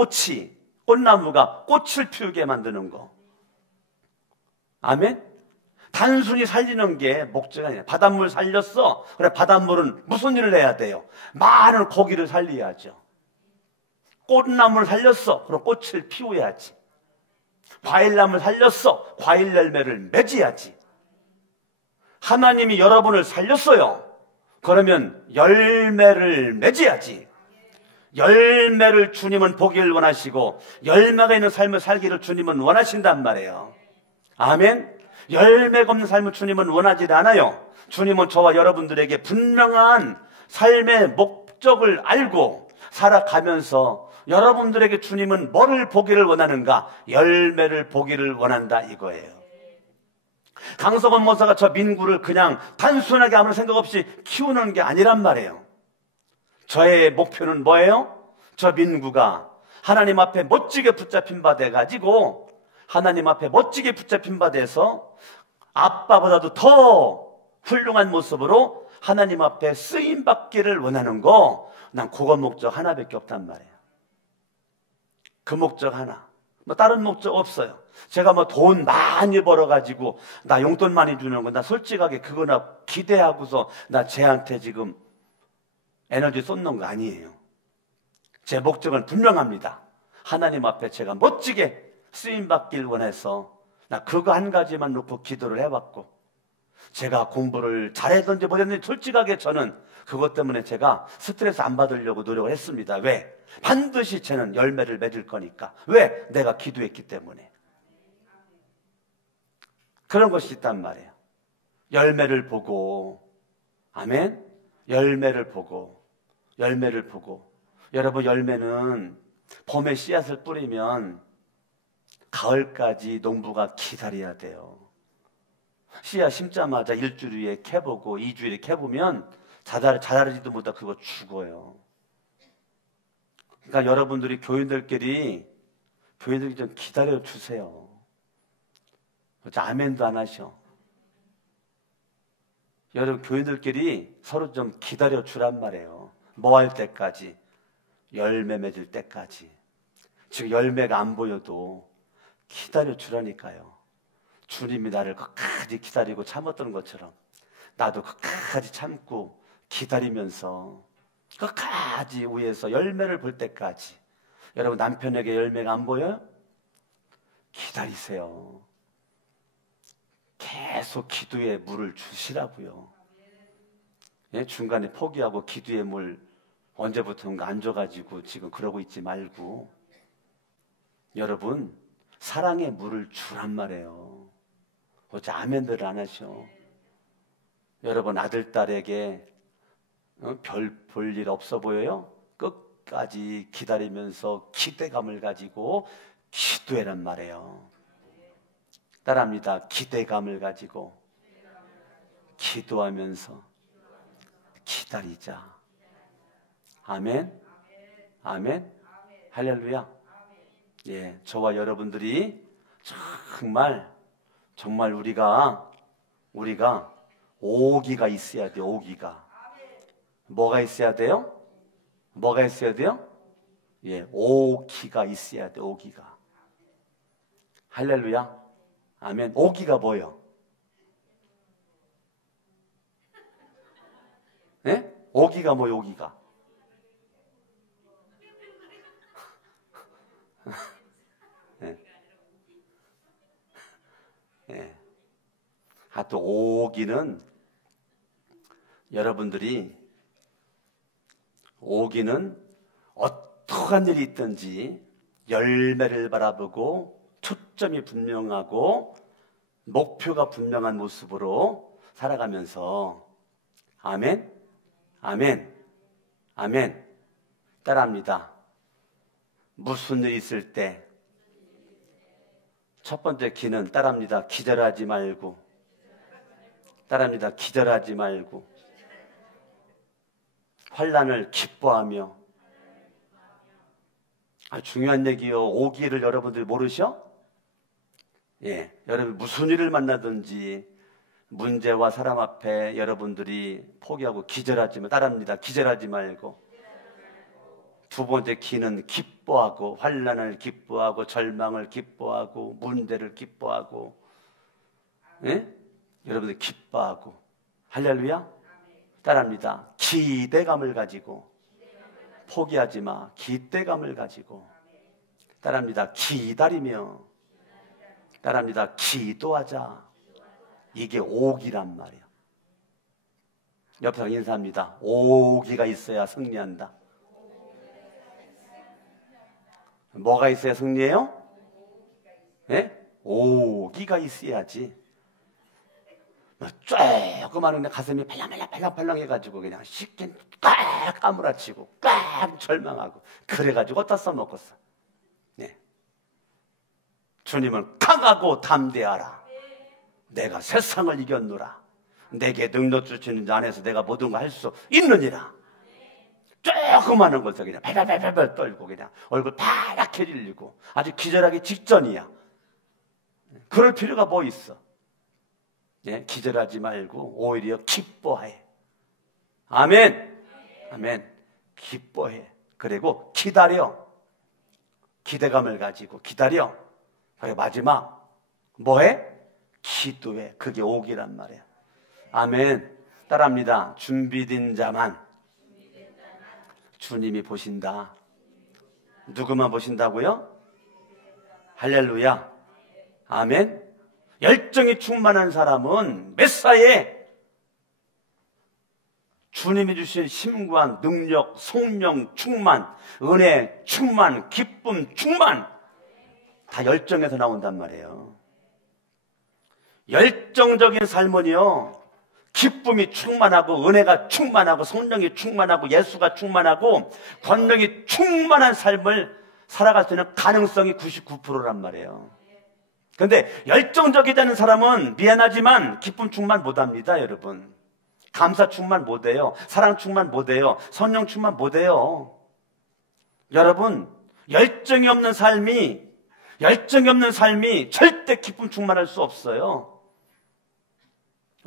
꽃나무가 꽃을 피우게 만드는 거. 아멘? 단순히 살리는 게 목적이 아니에요. 바닷물 살렸어. 그래, 바닷물은 무슨 일을 해야 돼요? 많은 고기를 살려야죠. 꽃나무를 살렸어. 그럼 꽃을 피워야지. 과일나무를 살렸어. 과일 열매를 맺어야지. 하나님이 여러분을 살렸어요. 그러면 열매를 맺어야지. 열매를 주님은 보기를 원하시고 열매가 있는 삶을 살기를 주님은 원하신단 말이에요. 아멘. 열매가 없는 삶을 주님은 원하지 않아요. 주님은 저와 여러분들에게 분명한 삶의 목적을 알고 살아가면서 여러분들에게 주님은 뭐를 보기를 원하는가? 열매를 보기를 원한다 이거예요. 강석원 목사가 저 민구를 그냥 단순하게 아무 생각 없이 키우는 게 아니란 말이에요. 저의 목표는 뭐예요? 저 민구가 하나님 앞에 멋지게 붙잡힌 바 돼가지고 하나님 앞에 멋지게 붙잡힌 바 돼서 아빠보다도 더 훌륭한 모습으로 하나님 앞에 쓰임받기를 원하는 거, 난 그거 목적 하나밖에 없단 말이에요. 그 목적 하나. 뭐 다른 목적 없어요. 제가 뭐 돈 많이 벌어가지고 나 용돈 많이 주는 거, 나 솔직하게 그거나 기대하고서 나 쟤한테 지금 에너지 쏟는 거 아니에요. 제 목적은 분명합니다. 하나님 앞에 제가 멋지게 쓰임받길 원해서 나 그거 한 가지만 놓고 기도를 해봤고, 제가 공부를 잘했던지 못했는지 솔직하게 저는 그것 때문에 제가 스트레스 안 받으려고 노력을 했습니다. 왜? 반드시 쟤는 열매를 맺을 거니까. 왜? 내가 기도했기 때문에. 그런 것이 있단 말이에요. 열매를 보고, 아멘? 열매를 보고. 여러분, 열매는 봄에 씨앗을 뿌리면 가을까지 농부가 기다려야 돼요. 씨앗 심자마자 일주일에 캐보고 2주일에 캐보면 자라지도 못하고 그거 죽어요. 그러니까 여러분들이 교인들끼리 좀 기다려 주세요. 아멘도 안 하셔. 여러분 교인들끼리 서로 좀 기다려 주란 말이에요. 뭐 할 때까지? 열매 맺을 때까지. 지금 열매가 안 보여도 기다려 주라니까요. 주님이 나를 끝까지 기다리고 참았던 것처럼 나도 끝까지 참고 기다리면서 끝까지 위에서 열매를 볼 때까지. 여러분 남편에게 열매가 안 보여요? 기다리세요. 계속 기도에 물을 주시라고요. 예? 중간에 포기하고 기도에 물 언제부턴가 안 줘가지고 지금 그러고 있지 말고, 여러분 사랑의 물을 주란 말이에요. 어째 아멘들 안 하셔. 여러분 아들 딸에게 별 볼 일 없어 보여요? 끝까지 기다리면서 기대감을 가지고 기도해란 말이에요. 따라합니다. 기대감을 가지고 기도하면서 기다리자. 아멘. 아멘. 할렐루야. 예, 저와 여러분들이 정말 우리가 오기가 있어야 돼요. 오기가. 뭐가 있어야 돼요? 뭐가 있어야 돼요? 예, 오기가 있어야 돼요. 오기가. 할렐루야. 아멘. 오기가 뭐예요? 예? 오기가 뭐예요? 오기가. 예. 예. 또 오기는 여러분들이 오기는 어떠한 일이 있든지 열매를 바라보고 초점이 분명하고 목표가 분명한 모습으로 살아가면서 아멘, 아멘, 아멘 따라합니다. 무슨 일 있을 때 첫 번째 기는 따라합니다. 기절하지 말고 따라합니다. 기절하지 말고 환난을 기뻐하며. 중요한 얘기요. 오기를 여러분들이 모르셔? 예, 여러분 무슨 일을 만나든지 문제와 사람 앞에 여러분들이 포기하고 기절하지 말, 따라합니다. 기절하지 말고. 두 번째 기는 기뻐하고, 환난을 기뻐하고, 절망을 기뻐하고, 문제를 기뻐하고, 예? 여러분들 기뻐하고. 할렐루야. 따라합니다. 기대감을 가지고. 포기하지 마. 기대감을 가지고. 따라합니다. 기다리며. 따라합니다. 기도하자. 이게 오기란 말이야. 옆에 사람 인사합니다. 오기가 있어야 승리한다. 뭐가 있어야 승리해요? 네? 오기가 있어야지. 조그마한 그냥 가슴이 팔랑팔랑 해가지고 그냥 쉽게 꽉 까무라치고 꽉 절망하고 그래가지고 어디다 써먹었어. 네. 주님은 강하고 담대하라. 내가 세상을 이겼노라. 내게 능력 주시는 자 안에서 내가 모든 걸 할 수 있느니라. 조그마한 것을 그냥 발발발발 떨고 그냥 얼굴 파랗게 질리고 아주 기절하기 직전이야. 그럴 필요가 뭐 있어? 예, 기절하지 말고 오히려 기뻐해. 아멘. 아멘. 기뻐해. 그리고 기다려. 기대감을 가지고 기다려. 그리고 마지막 뭐해? 기도해. 그게 오기란 말이야. 아멘. 따라합니다. 준비된 자만 주님이 보신다. 누구만 보신다고요? 할렐루야. 아멘. 열정이 충만한 사람은 메사에 주님이 주신 힘과 능력, 성령 충만, 은혜 충만, 기쁨 충만 다 열정에서 나온단 말이에요. 열정적인 삶은요, 기쁨이 충만하고 은혜가 충만하고 성령이 충만하고 예수가 충만하고 권능이 충만한 삶을 살아갈 수 있는 가능성이 99%란 말이에요. 그런데 열정적이지 않은 사람은 미안하지만 기쁨 충만 못합니다. 여러분, 감사 충만 못해요. 사랑 충만 못해요. 성령 충만 못해요. 여러분, 열정이 없는 삶이 절대 기쁨 충만할 수 없어요.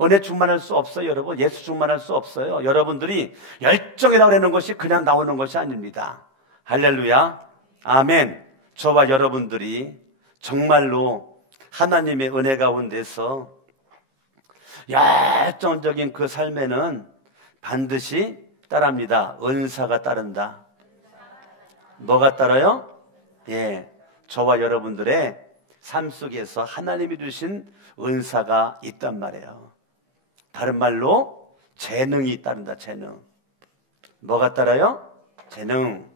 은혜 충만할 수 없어요. 여러분, 예수 충만할 수 없어요. 여러분들이 열정이라고 하는 것이 그냥 나오는 것이 아닙니다. 할렐루야. 아멘. 저와 여러분들이 정말로 하나님의 은혜 가운데서 열정적인 그 삶에는 반드시 따릅니다. 은사가 따른다. 뭐가 따라요? 예, 저와 여러분들의 삶 속에서 하나님이 주신 은사가 있단 말이에요. 다른 말로 재능이 따른다. 재능. 뭐가 따라요? 재능.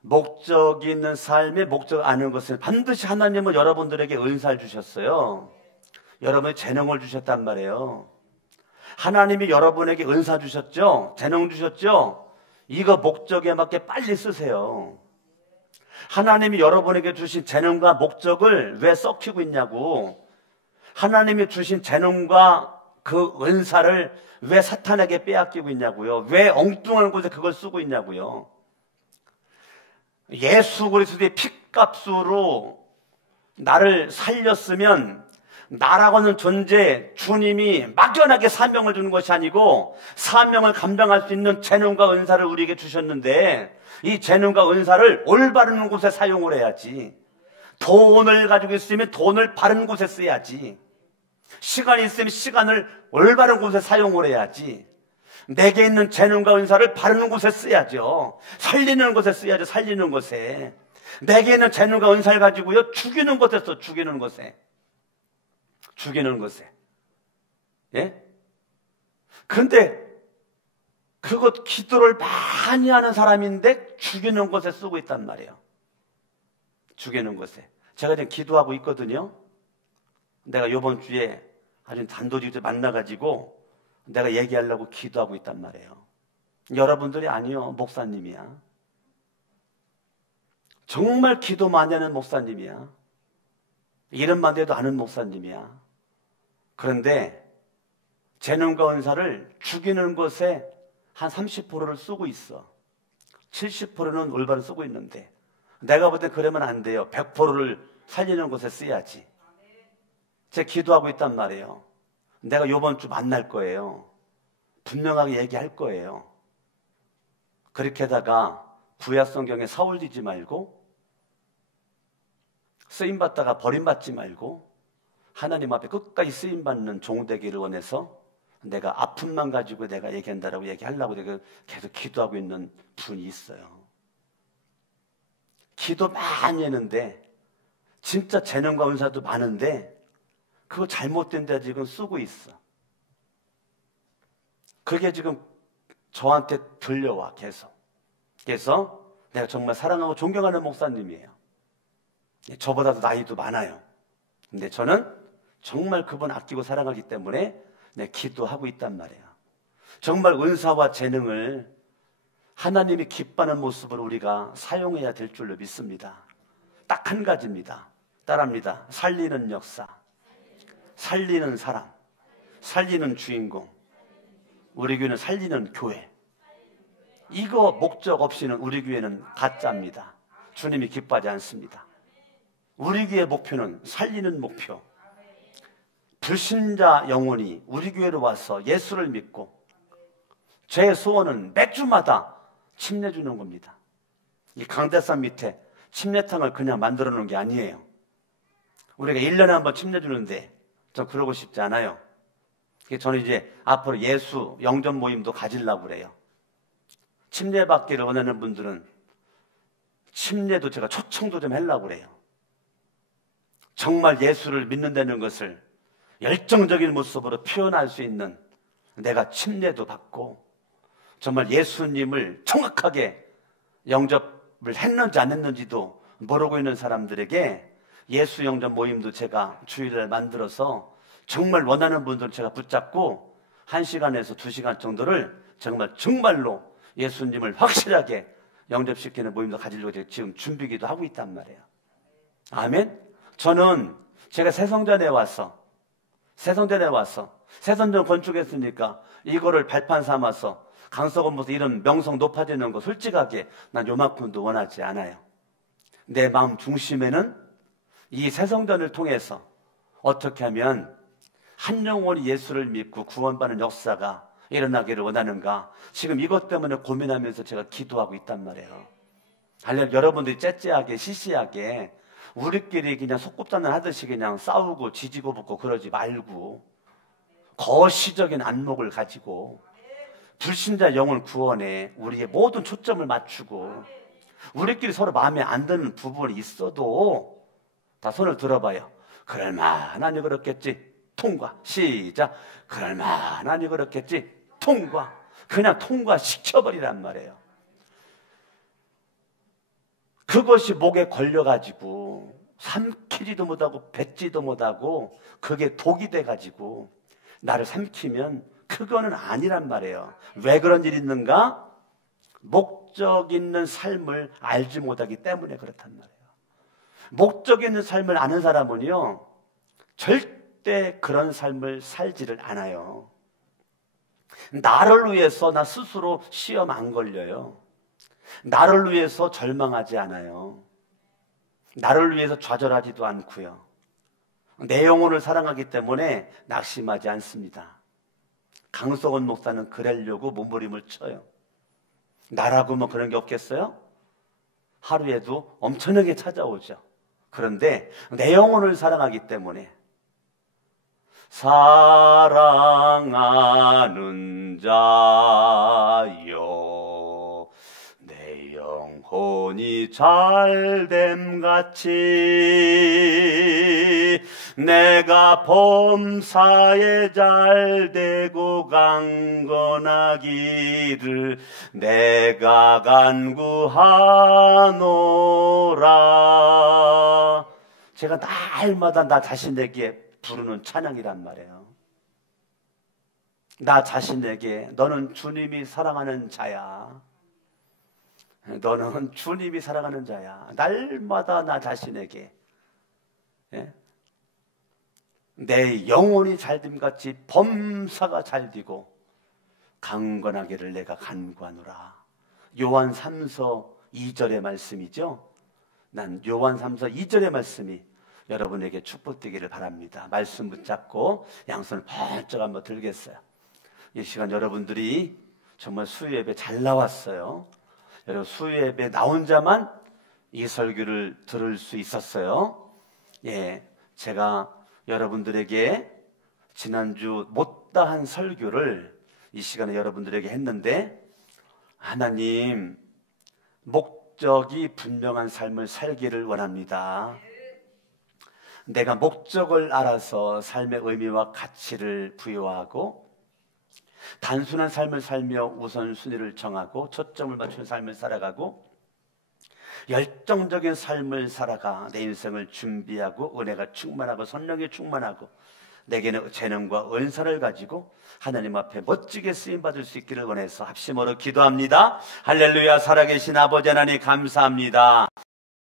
목적이 있는 삶에 목적 아는 것은 반드시 하나님은 여러분들에게 은사를 주셨어요. 여러분의 재능을 주셨단 말이에요. 하나님이 여러분에게 은사 주셨죠? 재능 주셨죠? 이거 목적에 맞게 빨리 쓰세요. 하나님이 여러분에게 주신 재능과 목적을 왜 썩히고 있냐고. 하나님이 주신 재능과 그 은사를 왜 사탄에게 빼앗기고 있냐고요. 왜 엉뚱한 곳에 그걸 쓰고 있냐고요. 예수 그리스도의 피값으로 나를 살렸으면 나라고 하는 존재, 주님이 막연하게 사명을 주는 것이 아니고 사명을 감당할 수 있는 재능과 은사를 우리에게 주셨는데 이 재능과 은사를 올바른 곳에 사용을 해야지. 돈을 가지고 있으면 돈을 바른 곳에 써야지. 시간이 있으면 시간을 올바른 곳에 사용을 해야지. 내게 있는 재능과 은사를 바르는 곳에 써야죠. 살리는 곳에 써야죠. 살리는 곳에. 내게 있는 재능과 은사를 가지고요, 죽이는 것에 써, 죽이는 것에. 죽이는 것에. 예? 그런데 그것 기도를 많이 하는 사람인데 죽이는 것에 쓰고 있단 말이에요. 죽이는 것에. 제가 지금 기도하고 있거든요. 내가 이번 주에 아주 단도직입 만나가지고 내가 얘기하려고 기도하고 있단 말이에요. 여러분들이 아니요, 목사님이야. 정말 기도 많이 하는 목사님이야. 이름만 대도 아는 목사님이야. 그런데 재능과 은사를 죽이는 것에 한 30%를 쓰고 있어. 70%는 올바로 쓰고 있는데 내가 볼 때 그러면 안 돼요. 100%를 살리는 것에 써야지. 제가 기도하고 있단 말이에요. 내가 이번 주 만날 거예요. 분명하게 얘기할 거예요. 그렇게 하다가 구약 성경에 서울지지 말고, 쓰임받다가 버림받지 말고, 하나님 앞에 끝까지 쓰임받는 종 되기를 원해서 내가 아픔만 가지고 내가 얘기한다라고 얘기하려고 내가 계속 기도하고 있는 분이 있어요. 기도 많이 했는데 진짜 재능과 은사도 많은데 그거 잘못된 데 지금 쓰고 있어. 그게 지금 저한테 들려와 계속. 그래서 내가 정말 사랑하고 존경하는 목사님이에요. 저보다도 나이도 많아요. 근데 저는 정말 그분 아끼고 사랑하기 때문에 내 기도하고 있단 말이에요. 정말 은사와 재능을 하나님이 기뻐하는 모습으로 우리가 사용해야 될 줄로 믿습니다. 딱 한 가지입니다. 따라합니다. 살리는 역사, 살리는 사람, 살리는 주인공. 우리 교회는 살리는 교회. 이거 목적 없이는 우리 교회는 가짜입니다. 주님이 기뻐하지 않습니다. 우리 교회의 목표는 살리는 목표. 불신자 영혼이 우리 교회로 와서 예수를 믿고, 제 소원은 맥주마다 침례 주는 겁니다. 이 강대산 밑에 침례탕을 그냥 만들어 놓은 게 아니에요. 우리가 1년에 한 번 침례 주는데 전 그러고 싶지 않아요. 저는 이제 앞으로 예수 영접 모임도 가지려고 그래요. 침례 받기를 원하는 분들은 침례도 제가 초청도 좀 하려고 그래요. 정말 예수를 믿는다는 것을 열정적인 모습으로 표현할 수 있는, 내가 침례도 받고 정말 예수님을 정확하게 영접을 했는지 안 했는지도 모르고 있는 사람들에게 예수 영접 모임도 제가 주일을 만들어서 정말 원하는 분들 제가 붙잡고 1시간에서 2시간 정도를 정말로 예수님을 확실하게 영접시키는 모임도 가지려고 지금 준비기도 하고 있단 말이에요. 아멘. 저는 제가 새성전에 와서 새성전 건축했으니까 이거를 발판 삼아서 강서건보서 이런 명성 높아지는 거 솔직하게 난 요만큼도 원하지 않아요. 내 마음 중심에는 이 새성전을 통해서 어떻게 하면 한 영혼이 예수를 믿고 구원받는 역사가 일어나기를 원하는가, 지금 이것 때문에 고민하면서 제가 기도하고 있단 말이에요. 할렐루야. 여러분들이 째째하게 시시하게 우리끼리 그냥 속꿉단을 하듯이 그냥 싸우고 지지고 볶고 그러지 말고 거시적인 안목을 가지고 불신자 영혼 구원에 우리의 모든 초점을 맞추고, 우리끼리 서로 마음에 안 드는 부분이 있어도 다 손을 들어봐요. 그럴만하니 그렇겠지. 통과. 시작. 그럴만하니 그렇겠지. 통과. 그냥 통과시켜버리란 말이에요. 그것이 목에 걸려가지고 삼키지도 못하고 뱉지도 못하고 그게 독이 돼가지고 나를 삼키면 그거는 아니란 말이에요. 왜 그런 일이 있는가? 목적 있는 삶을 알지 못하기 때문에 그렇단 말이에요. 목적 있는 삶을 아는 사람은요, 절대 그런 삶을 살지를 않아요. 나를 위해서 나 스스로 시험 안 걸려요. 나를 위해서 절망하지 않아요. 나를 위해서 좌절하지도 않고요. 내 영혼을 사랑하기 때문에 낙심하지 않습니다. 강석원 목사는 그러려고 몸부림을 쳐요. 나라고 뭐 그런 게 없겠어요? 하루에도 엄청나게 찾아오죠. 그런데 내 영혼을 사랑하기 때문에, 사랑하는 자여 내 영혼이 잘됨 같이 내가 범사에 잘되고 강건하기를 내가 간구하노라. 제가 날마다 나 자신에게 부르는 찬양이란 말이에요. 나 자신에게 너는 주님이 사랑하는 자야. 너는 주님이 사랑하는 자야. 날마다 나 자신에게 내 영혼이 잘됨같이 범사가 잘되고 강건하기를 내가 간구하노라. 요한 3서 2절의 말씀이죠. 난 요한 3서 2절의 말씀이 여러분에게 축복되기를 바랍니다. 말씀 붙잡고 양손을 번쩍 한번 들겠어요. 이 시간 여러분들이 정말 수요예배 잘 나왔어요. 여러분 수요예배 나 혼자만 이 설교를 들을 수 있었어요. 제가 여러분들에게 지난주 못다한 설교를 이 시간에 여러분들에게 했는데, 하나님 목적이 분명한 삶을 살기를 원합니다. 내가 목적을 알아서 삶의 의미와 가치를 부여하고 단순한 삶을 살며 우선순위를 정하고 초점을 맞춘 삶을 살아가고 열정적인 삶을 살아가 내 인생을 준비하고 은혜가 충만하고 성령이 충만하고 내게는 재능과 은사를 가지고 하나님 앞에 멋지게 쓰임받을 수 있기를 원해서 합심으로 기도합니다. 할렐루야. 살아계신 아버지 하나님 감사합니다.